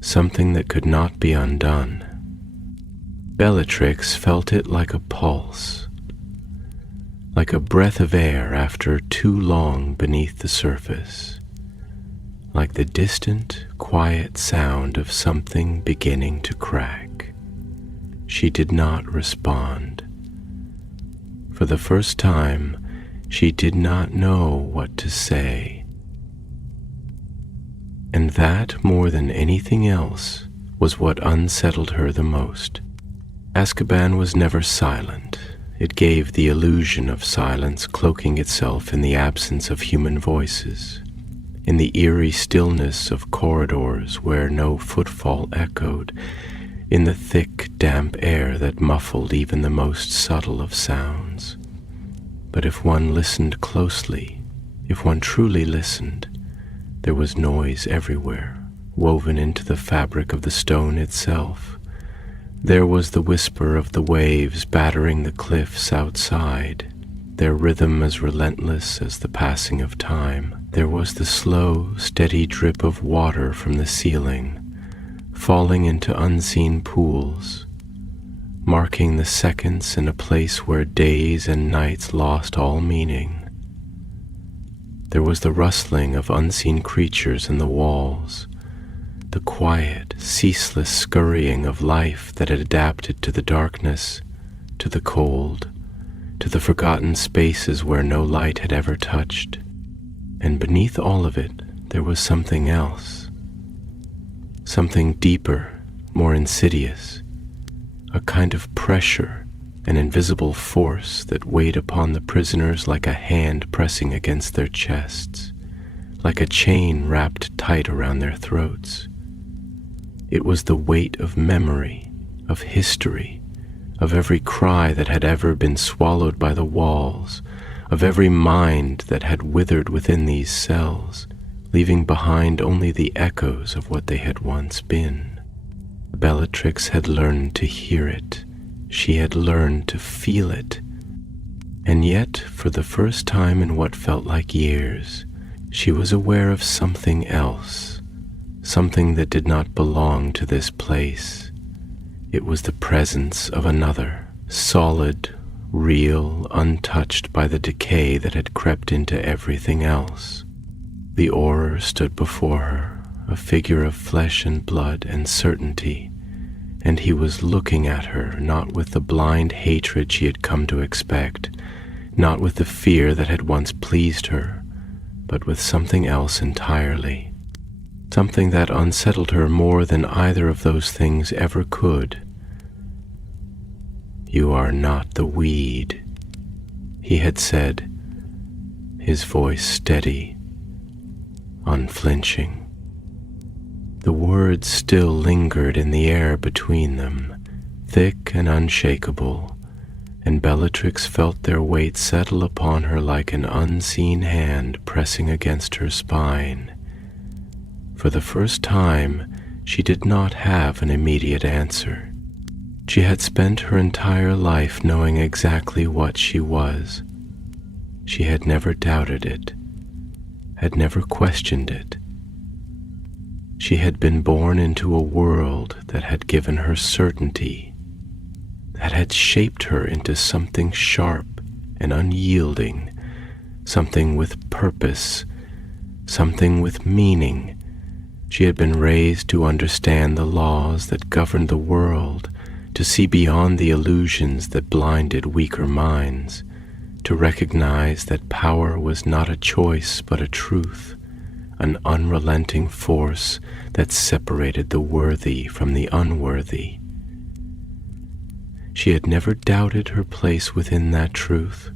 something that could not be undone. Bellatrix felt it like a pulse, like a breath of air after too long beneath the surface, like the distant, quiet sound of something beginning to crack. She did not respond. For the first time, she did not know what to say. And that, more than anything else, was what unsettled her the most. Azkaban was never silent. It gave the illusion of silence, cloaking itself in the absence of human voices, in the eerie stillness of corridors where no footfall echoed, in the thick, damp air that muffled even the most subtle of sounds. But if one listened closely, if one truly listened, there was noise everywhere, woven into the fabric of the stone itself. There was the whisper of the waves battering the cliffs outside, their rhythm as relentless as the passing of time. There was the slow, steady drip of water from the ceiling, falling into unseen pools, marking the seconds in a place where days and nights lost all meaning. There was the rustling of unseen creatures in the walls, the quiet, ceaseless scurrying of life that had adapted to the darkness, to the cold, to the forgotten spaces where no light had ever touched. And beneath all of it, there was something else, something deeper, more insidious, a kind of pressure, an invisible force that weighed upon the prisoners like a hand pressing against their chests, like a chain wrapped tight around their throats. It was the weight of memory, of history, of every cry that had ever been swallowed by the walls, of every mind that had withered within these cells, leaving behind only the echoes of what they had once been. Bellatrix had learned to hear it. She had learned to feel it. And yet, for the first time in what felt like years, she was aware of something else, something that did not belong to this place. It was the presence of another, solid, real, untouched by the decay that had crept into everything else. The Auror stood before her, a figure of flesh and blood and certainty, and he was looking at her not with the blind hatred she had come to expect, not with the fear that had once pleased her, but with something else entirely, something that unsettled her more than either of those things ever could. "You are not the weed," he had said, his voice steady, unflinching. The words still lingered in the air between them, thick and unshakable, and Bellatrix felt their weight settle upon her like an unseen hand pressing against her spine. For the first time, she did not have an immediate answer. She had spent her entire life knowing exactly what she was. She had never doubted it, had never questioned it. She had been born into a world that had given her certainty, that had shaped her into something sharp and unyielding, something with purpose, something with meaning. She had been raised to understand the laws that governed the world, to see beyond the illusions that blinded weaker minds, to recognize that power was not a choice but a truth, an unrelenting force that separated the worthy from the unworthy. She had never doubted her place within that truth,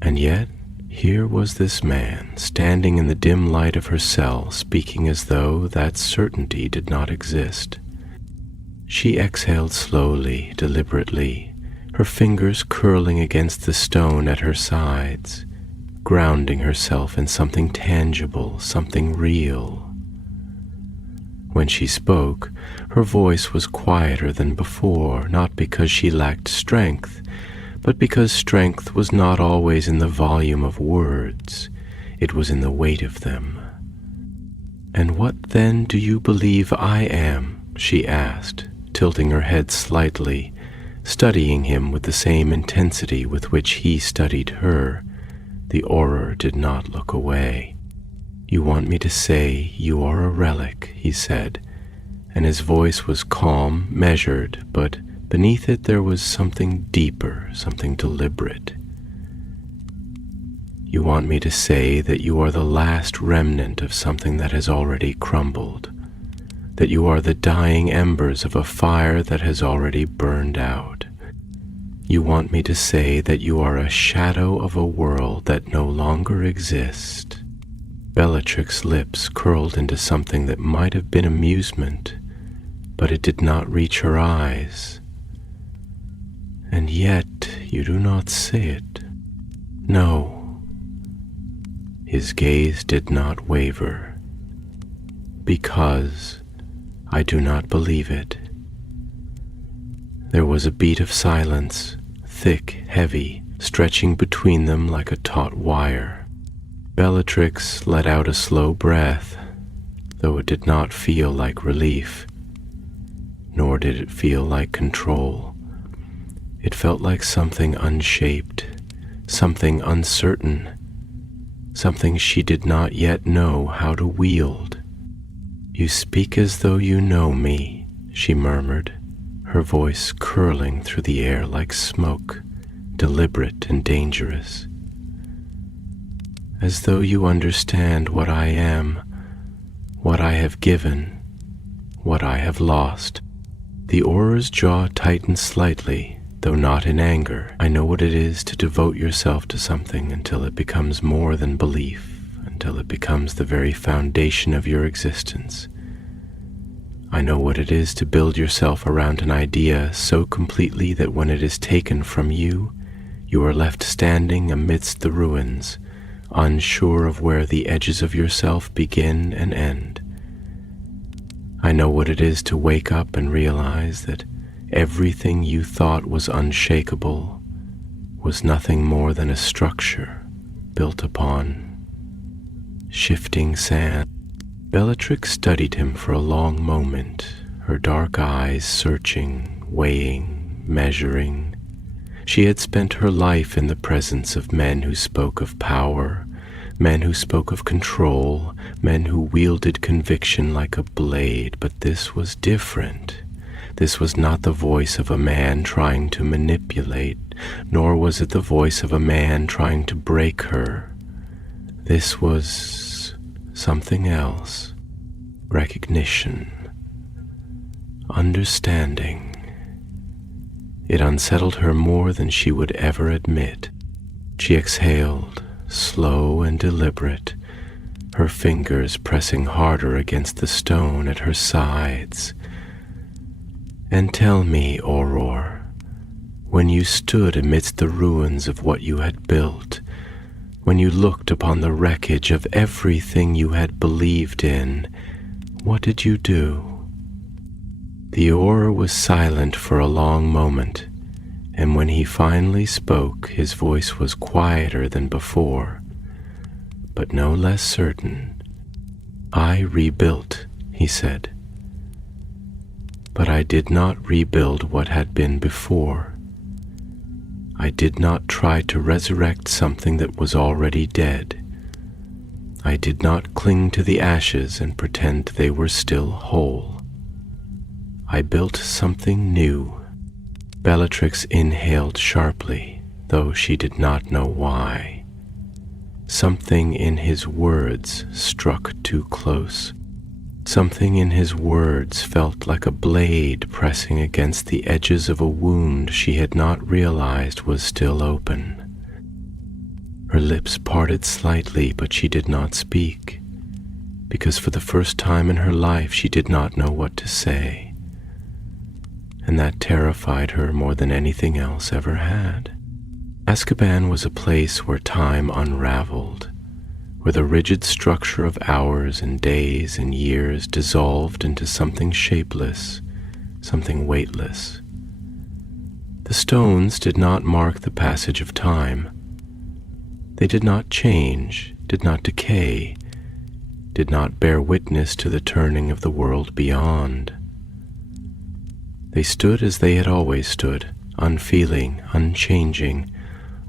and yet here was this man standing in the dim light of her cell, speaking as though that certainty did not exist. She exhaled slowly, deliberately, her fingers curling against the stone at her sides, grounding herself in something tangible, something real. When she spoke, her voice was quieter than before, not because she lacked strength, but because strength was not always in the volume of words, it was in the weight of them. "And what then do you believe I am?" she asked, tilting her head slightly, studying him with the same intensity with which he studied her. The Auror did not look away. "You want me to say you are a relic," he said, and his voice was calm, measured, but beneath it there was something deeper, something deliberate. "You want me to say that you are the last remnant of something that has already crumbled, that you are the dying embers of a fire that has already burned out. You want me to say that you are a shadow of a world that no longer exists." Bellatrix's lips curled into something that might have been amusement, but it did not reach her eyes. "And yet you do not say it." "No." His gaze did not waver. "Because I do not believe it." There was a beat of silence, thick, heavy, stretching between them like a taut wire. Bellatrix let out a slow breath, though it did not feel like relief, nor did it feel like control. It felt like something unshaped, something uncertain, something she did not yet know how to wield. "You speak as though you know me," she murmured, her voice curling through the air like smoke, deliberate and dangerous. "As though you understand what I am, what I have given, what I have lost." The Auror's jaw tightened slightly, though not in anger. "I know what it is to devote yourself to something until it becomes more than belief, until it becomes the very foundation of your existence. I know what it is to build yourself around an idea so completely that when it is taken from you, you are left standing amidst the ruins, unsure of where the edges of yourself begin and end. I know what it is to wake up and realize that everything you thought was unshakable was nothing more than a structure built upon shifting sand." Bellatrix studied him for a long moment, her dark eyes searching, weighing, measuring. She had spent her life in the presence of men who spoke of power, men who spoke of control, men who wielded conviction like a blade, but this was different. This was not the voice of a man trying to manipulate, nor was it the voice of a man trying to break her. This was something else. Recognition. Understanding. It unsettled her more than she would ever admit. She exhaled, slow and deliberate, her fingers pressing harder against the stone at her sides. "And tell me, Auror, when you stood amidst the ruins of what you had built, when you looked upon the wreckage of everything you had believed in, what did you do?" The Auror was silent for a long moment, and when he finally spoke, his voice was quieter than before, but no less certain. "I rebuilt," he said. "But I did not rebuild what had been before. I did not try to resurrect something that was already dead. I did not cling to the ashes and pretend they were still whole. I built something new." Bellatrix inhaled sharply, though she did not know why. Something in his words struck too close. Something in his words felt like a blade pressing against the edges of a wound she had not realized was still open. Her lips parted slightly, but she did not speak, because for the first time in her life she did not know what to say. And that terrified her more than anything else ever had. Azkaban was a place where time unraveled, where the rigid structure of hours and days and years dissolved into something shapeless, something weightless. The stones did not mark the passage of time. They did not change, did not decay, did not bear witness to the turning of the world beyond. They stood as they had always stood, unfeeling, unchanging,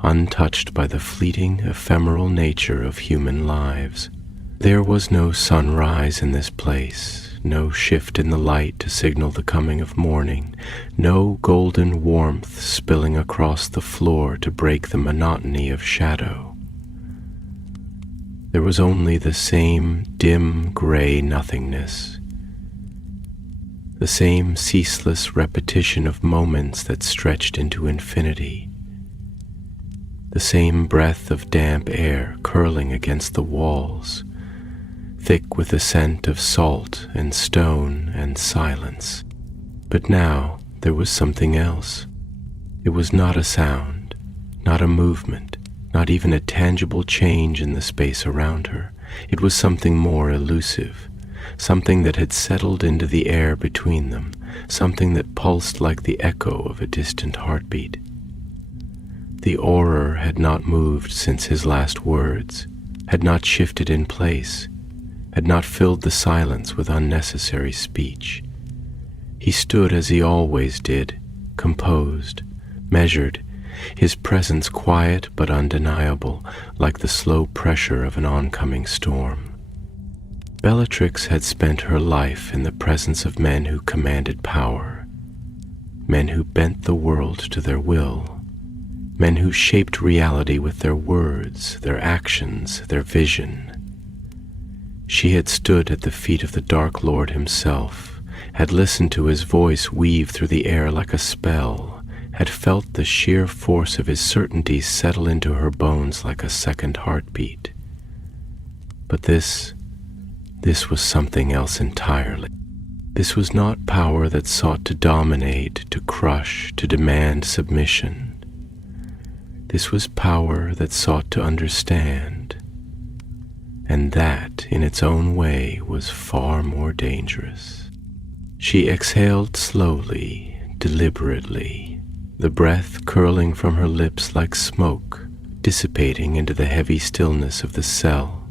untouched by the fleeting, ephemeral nature of human lives. There was no sunrise in this place, no shift in the light to signal the coming of morning, no golden warmth spilling across the floor to break the monotony of shadow. There was only the same dim gray nothingness, the same ceaseless repetition of moments that stretched into infinity, the same breath of damp air curling against the walls, thick with the scent of salt and stone and silence. But now there was something else. It was not a sound, not a movement, not even a tangible change in the space around her. It was something more elusive, something that had settled into the air between them, something that pulsed like the echo of a distant heartbeat. The auror had not moved since his last words, had not shifted in place, had not filled the silence with unnecessary speech. He stood as he always did, composed, measured, his presence quiet but undeniable, like the slow pressure of an oncoming storm. Bellatrix had spent her life in the presence of men who commanded power, men who bent the world to their will, men who shaped reality with their words, their actions, their vision. She had stood at the feet of the Dark Lord himself, had listened to his voice weave through the air like a spell, had felt the sheer force of his certainties settle into her bones like a second heartbeat. But this was something else entirely. This was not power that sought to dominate, to crush, to demand submission. This was power that sought to understand, and that, in its own way, was far more dangerous. She exhaled slowly, deliberately, the breath curling from her lips like smoke, dissipating into the heavy stillness of the cell.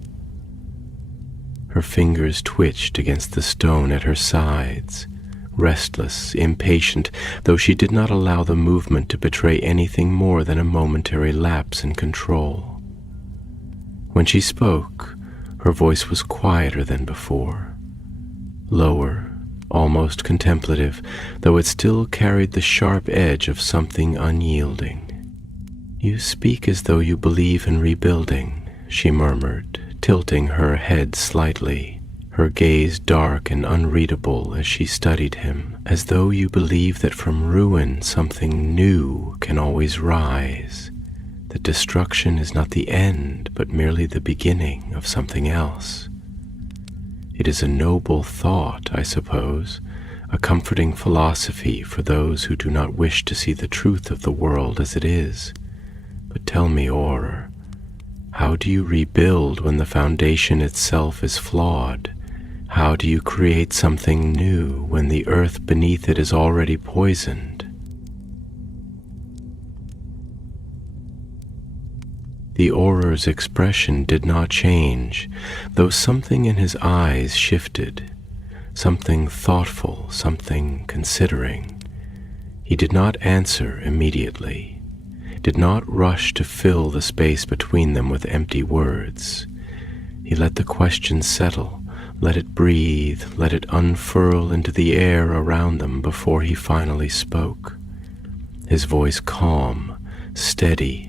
Her fingers twitched against the stone at her sides, restless, impatient, though she did not allow the movement to betray anything more than a momentary lapse in control. When she spoke, her voice was quieter than before, lower, almost contemplative, though it still carried the sharp edge of something unyielding. "You speak as though you believe in rebuilding," she murmured, tilting her head slightly, her gaze dark and unreadable as she studied him, "as though you believe that from ruin something new can always rise, that destruction is not the end, but merely the beginning of something else. It is a noble thought, I suppose, a comforting philosophy for those who do not wish to see the truth of the world as it is. But tell me, Auror, how do you rebuild when the foundation itself is flawed? How do you create something new when the earth beneath it is already poisoned?" The Auror's expression did not change, though something in his eyes shifted, something thoughtful, something considering. He did not answer immediately, did not rush to fill the space between them with empty words. He let the question settle, let it breathe, let it unfurl into the air around them before he finally spoke. His voice calm, steady,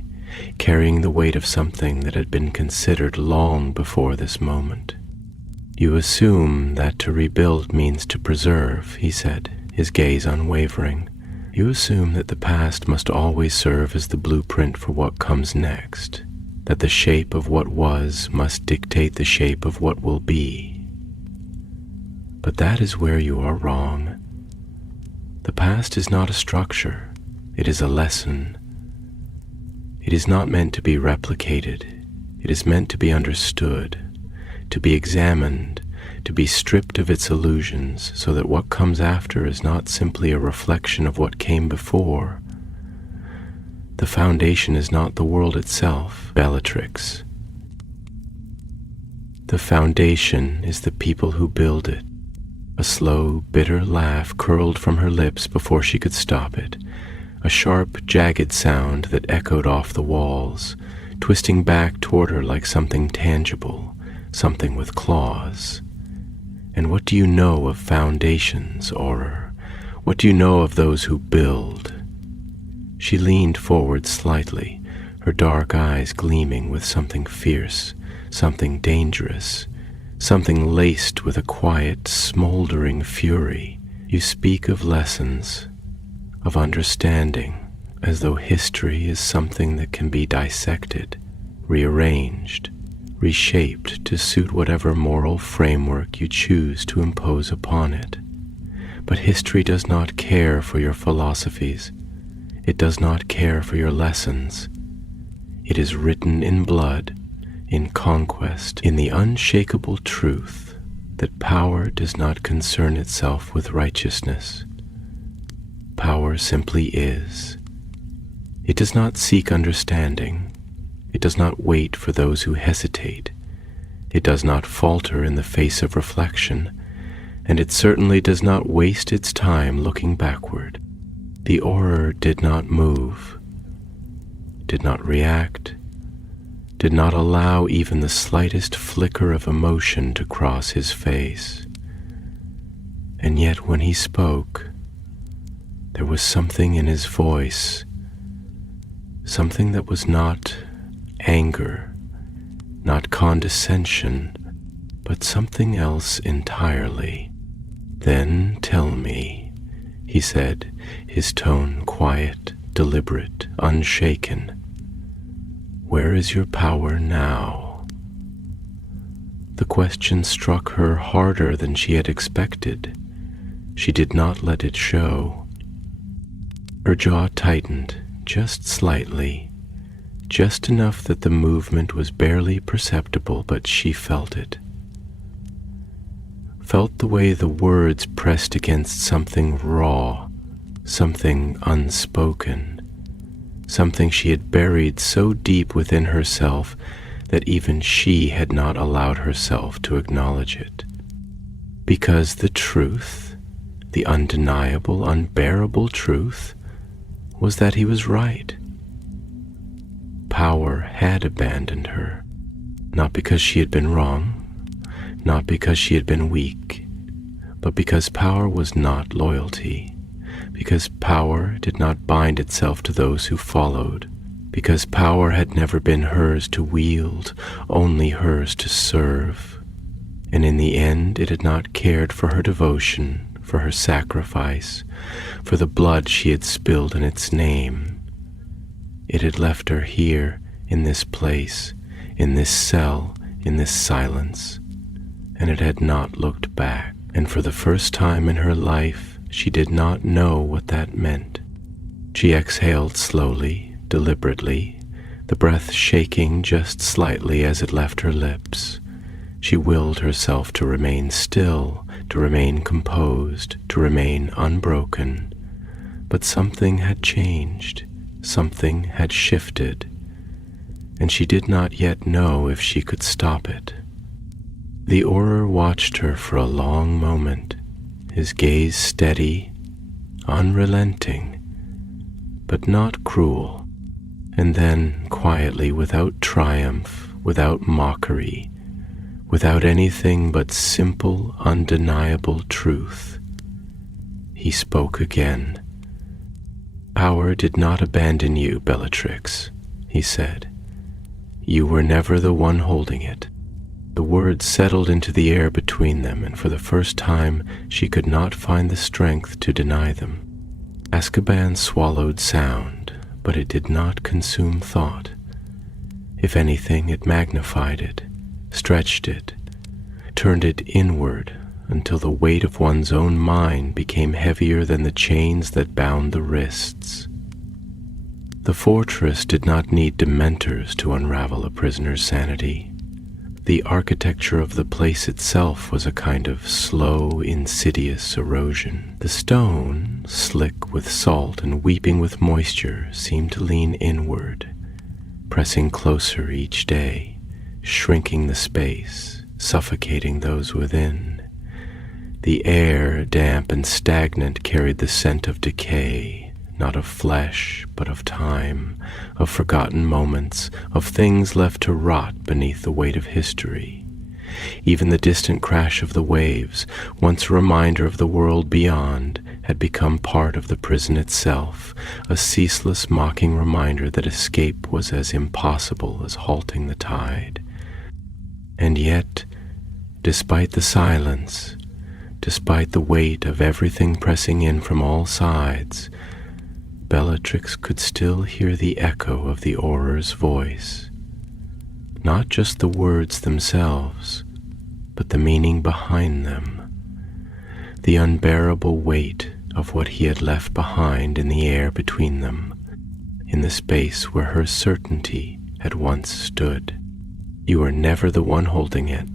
carrying the weight of something that had been considered long before this moment. "You assume that to rebuild means to preserve," he said, his gaze unwavering. "You assume that the past must always serve as the blueprint for what comes next, that the shape of what was must dictate the shape of what will be. But that is where you are wrong. The past is not a structure, it is a lesson. It is not meant to be replicated, it is meant to be understood, to be examined, to be stripped of its illusions, so that what comes after is not simply a reflection of what came before, The foundation is not the world itself, Bellatrix. The foundation is the people who build it. A slow, bitter laugh curled from her lips before she could stop it, a sharp, jagged sound that echoed off the walls, twisting back toward her like something tangible, something with claws. And what do you know of foundations, Auror? What do you know of those who build? She leaned forward slightly, her dark eyes gleaming with something fierce, something dangerous, something laced with a quiet, smoldering fury. You speak of lessons, of understanding, as though history is something that can be dissected, rearranged, reshaped to suit whatever moral framework you choose to impose upon it. But history does not care for your philosophies. It does not care for your lessons. It is written in blood, in conquest, in the unshakable truth that power does not concern itself with righteousness. Power simply is. It does not seek understanding. It does not wait for those who hesitate. It does not falter in the face of reflection, and it certainly does not waste its time looking backward. The Auror did not move, did not react, did not allow even the slightest flicker of emotion to cross his face. And yet when he spoke, there was something in his voice, something that was not anger, not condescension, but something else entirely. "Then tell me," he said, his tone quiet, deliberate, unshaken, "where is your power now?" The question struck her harder than she had expected. She did not let it show. Her jaw tightened, just slightly, just enough that the movement was barely perceptible, but she felt it. Felt the way the words pressed against something raw, something unspoken, something she had buried so deep within herself that even she had not allowed herself to acknowledge it. Because the truth, the undeniable, unbearable truth, was that he was right. Power had abandoned her, not because she had been wrong, not because she had been weak, but because power was not loyalty, because power did not bind itself to those who followed, because power had never been hers to wield, only hers to serve. And in the end, it had not cared for her devotion, for her sacrifice, for the blood she had spilled in its name. It had left her here, in this place, in this cell, in this silence, and it had not looked back. And for the first time in her life, she did not know what that meant. She exhaled slowly, deliberately, the breath shaking just slightly as it left her lips. She willed herself to remain still, to remain composed, to remain unbroken. But something had changed. Something had shifted, and she did not yet know if she could stop it. The Auror watched her for a long moment, his gaze steady, unrelenting, but not cruel, and then quietly, without triumph, without mockery, without anything but simple, undeniable truth, he spoke again. "Power did not abandon you, Bellatrix," he said. "You were never the one holding it." The words settled into the air between them, and for the first time she could not find the strength to deny them. Azkaban swallowed sound, but it did not consume thought. If anything, it magnified it, stretched it, turned it inward, until the weight of one's own mind became heavier than the chains that bound the wrists. The fortress did not need dementors to unravel a prisoner's sanity. The architecture of the place itself was a kind of slow, insidious erosion. The stone, slick with salt and weeping with moisture, seemed to lean inward, pressing closer each day, shrinking the space, suffocating those within. The air, damp and stagnant, carried the scent of decay, not of flesh, but of time, of forgotten moments, of things left to rot beneath the weight of history. Even the distant crash of the waves, once a reminder of the world beyond, had become part of the prison itself, a ceaseless mocking reminder that escape was as impossible as halting the tide. And yet, despite the silence, despite the weight of everything pressing in from all sides, Bellatrix could still hear the echo of the Auror's voice. Not just the words themselves, but the meaning behind them. The unbearable weight of what he had left behind in the air between them, in the space where her certainty had once stood. You are never the one holding it.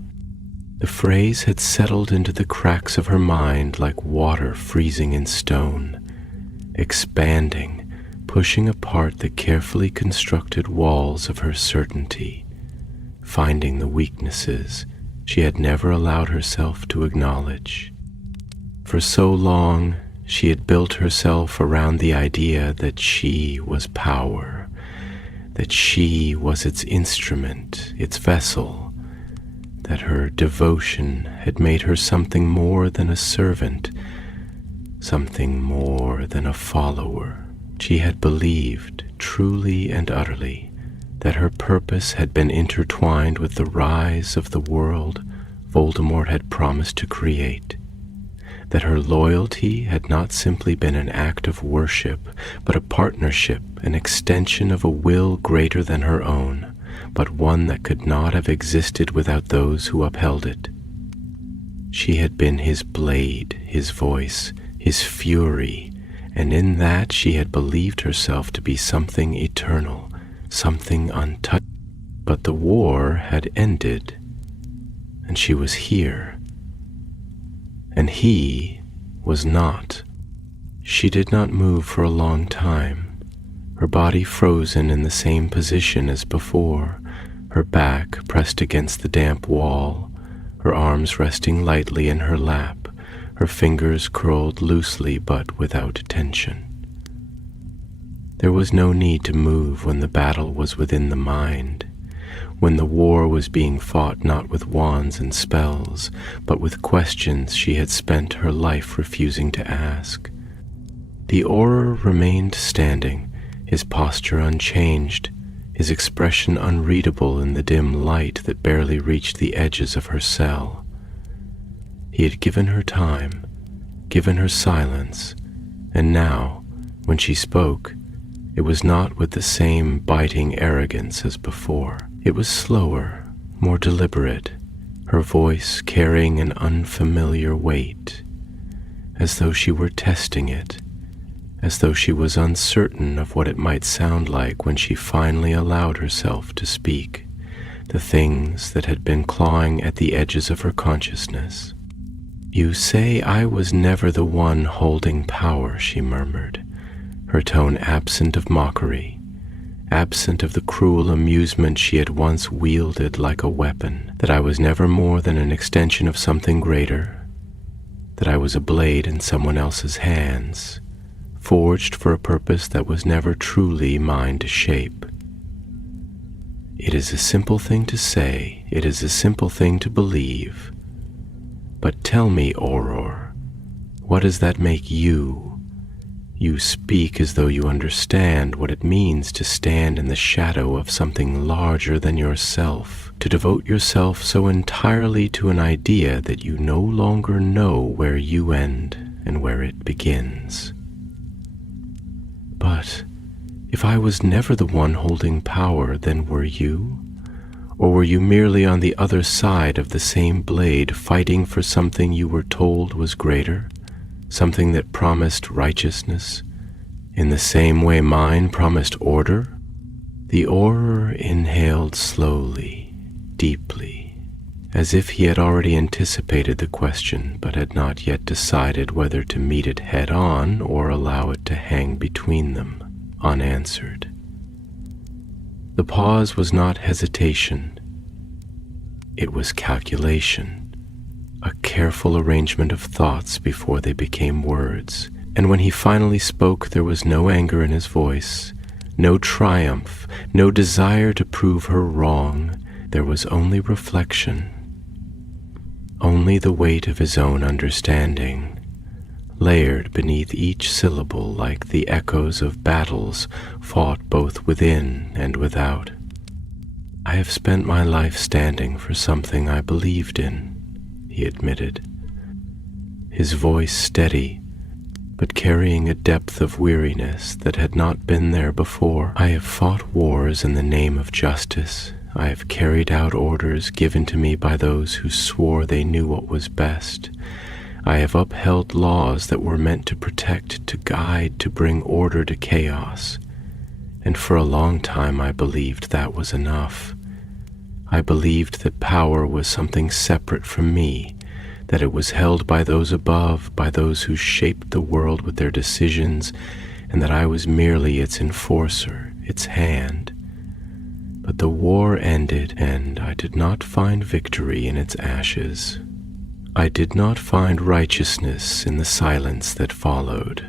The phrase had settled into the cracks of her mind like water freezing in stone, expanding, pushing apart the carefully constructed walls of her certainty, finding the weaknesses she had never allowed herself to acknowledge. For so long, she had built herself around the idea that she was power, that she was its instrument, its vessel, that her devotion had made her something more than a servant, something more than a follower. She had believed, truly and utterly, that her purpose had been intertwined with the rise of the world Voldemort had promised to create, that her loyalty had not simply been an act of worship, but a partnership, an extension of a will greater than her own, but one that could not have existed without those who upheld it. She had been his blade, his voice, his fury, and in that she had believed herself to be something eternal, something untouched. But the war had ended, and she was here, and he was not. She did not move for a long time, her body frozen in the same position as before, her back pressed against the damp wall, her arms resting lightly in her lap, her fingers curled loosely but without tension. There was no need to move when the battle was within the mind, when the war was being fought not with wands and spells, but with questions she had spent her life refusing to ask. The Auror remained standing, his posture unchanged, his expression unreadable in the dim light that barely reached the edges of her cell. He had given her time, given her silence, and now, when she spoke, it was not with the same biting arrogance as before. It was slower, more deliberate, her voice carrying an unfamiliar weight, as though she were testing it, as though she was uncertain of what it might sound like when she finally allowed herself to speak, the things that had been clawing at the edges of her consciousness. "You say I was never the one holding power," she murmured, her tone absent of mockery, absent of the cruel amusement she had once wielded like a weapon, that I was never more than an extension of something greater, that I was a blade in someone else's hands, forged for a purpose that was never truly mine to shape. It is a simple thing to say, it is a simple thing to believe, but tell me, Auror, what does that make you? You speak as though you understand what it means to stand in the shadow of something larger than yourself, to devote yourself so entirely to an idea that you no longer know where you end and where it begins. But if I was never the one holding power, then were you? Or were you merely on the other side of the same blade, fighting for something you were told was greater, something that promised righteousness, in the same way mine promised order? The Auror inhaled slowly, deeply, as if he had already anticipated the question but had not yet decided whether to meet it head-on or allow it to hang between them, unanswered. The pause was not hesitation. It was calculation, a careful arrangement of thoughts before they became words, and when he finally spoke, there was no anger in his voice, no triumph, no desire to prove her wrong. There was only reflection, only the weight of his own understanding, layered beneath each syllable like the echoes of battles fought both within and without. "I have spent my life standing for something I believed in," he admitted, his voice steady, but carrying a depth of weariness that had not been there before. "I have fought wars in the name of justice. I have carried out orders given to me by those who swore they knew what was best. I have upheld laws that were meant to protect, to guide, to bring order to chaos. And for a long time I believed that was enough. I believed that power was something separate from me, that it was held by those above, by those who shaped the world with their decisions, and that I was merely its enforcer, its hand. But the war ended, and I did not find victory in its ashes. I did not find righteousness in the silence that followed.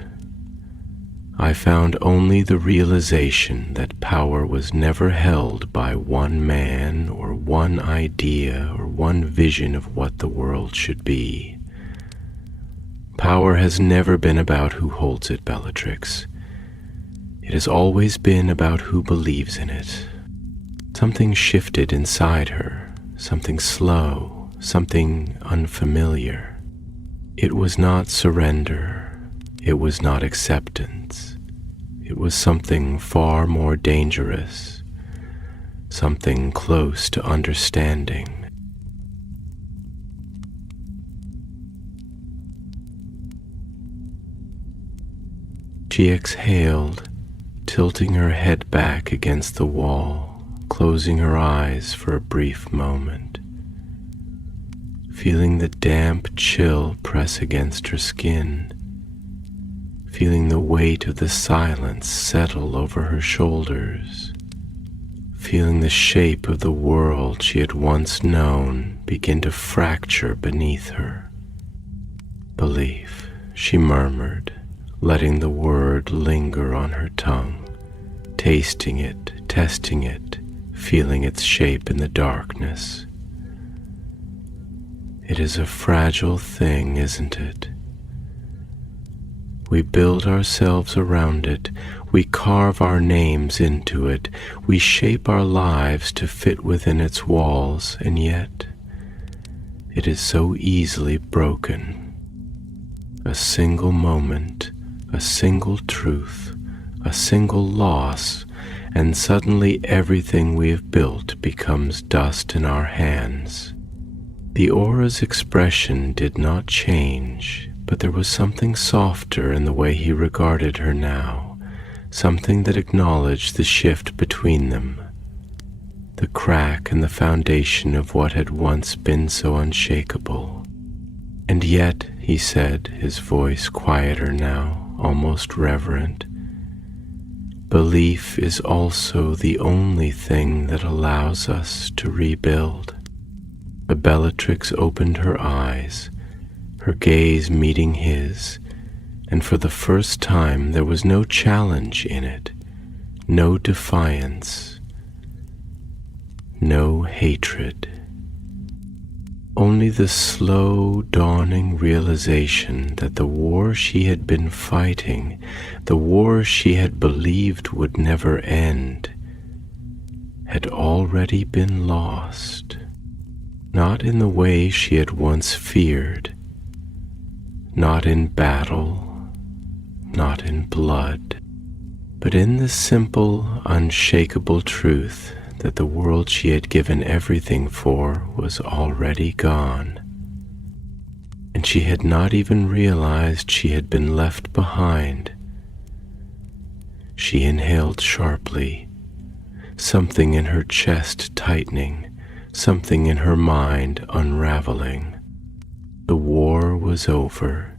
I found only the realization that power was never held by one man or one idea or one vision of what the world should be. Power has never been about who holds it, Bellatrix. It has always been about who believes in it. Something shifted inside her, something slow, something unfamiliar. It was not surrender. It was not acceptance. It was something far more dangerous, something close to understanding. She exhaled, tilting her head back against the wall, closing her eyes for a brief moment, feeling the damp chill press against her skin, feeling the weight of the silence settle over her shoulders, feeling the shape of the world she had once known begin to fracture beneath her. "Belief," she murmured, letting the word linger on her tongue, tasting it, testing it, feeling its shape in the darkness. It is a fragile thing, isn't it? We build ourselves around it, we carve our names into it, we shape our lives to fit within its walls, and yet it is so easily broken. A single moment, a single truth, a single loss, and suddenly everything we have built becomes dust in our hands. The aura's expression did not change, but there was something softer in the way he regarded her now, something that acknowledged the shift between them, the crack in the foundation of what had once been so unshakable. "And yet," he said, his voice quieter now, almost reverent, "belief is also the only thing that allows us to rebuild." The Bellatrix opened her eyes, her gaze meeting his, and for the first time there was no challenge in it, no defiance, no hatred. Only the slow dawning realization that the war she had been fighting, the war she had believed would never end, had already been lost, not in the way she had once feared, not in battle, not in blood, but in the simple, unshakable truth that the world she had given everything for was already gone, and she had not even realized she had been left behind. She inhaled sharply, something in her chest tightening, something in her mind unraveling. The war was over,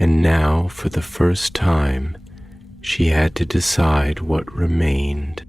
and now, for the first time, she had to decide what remained.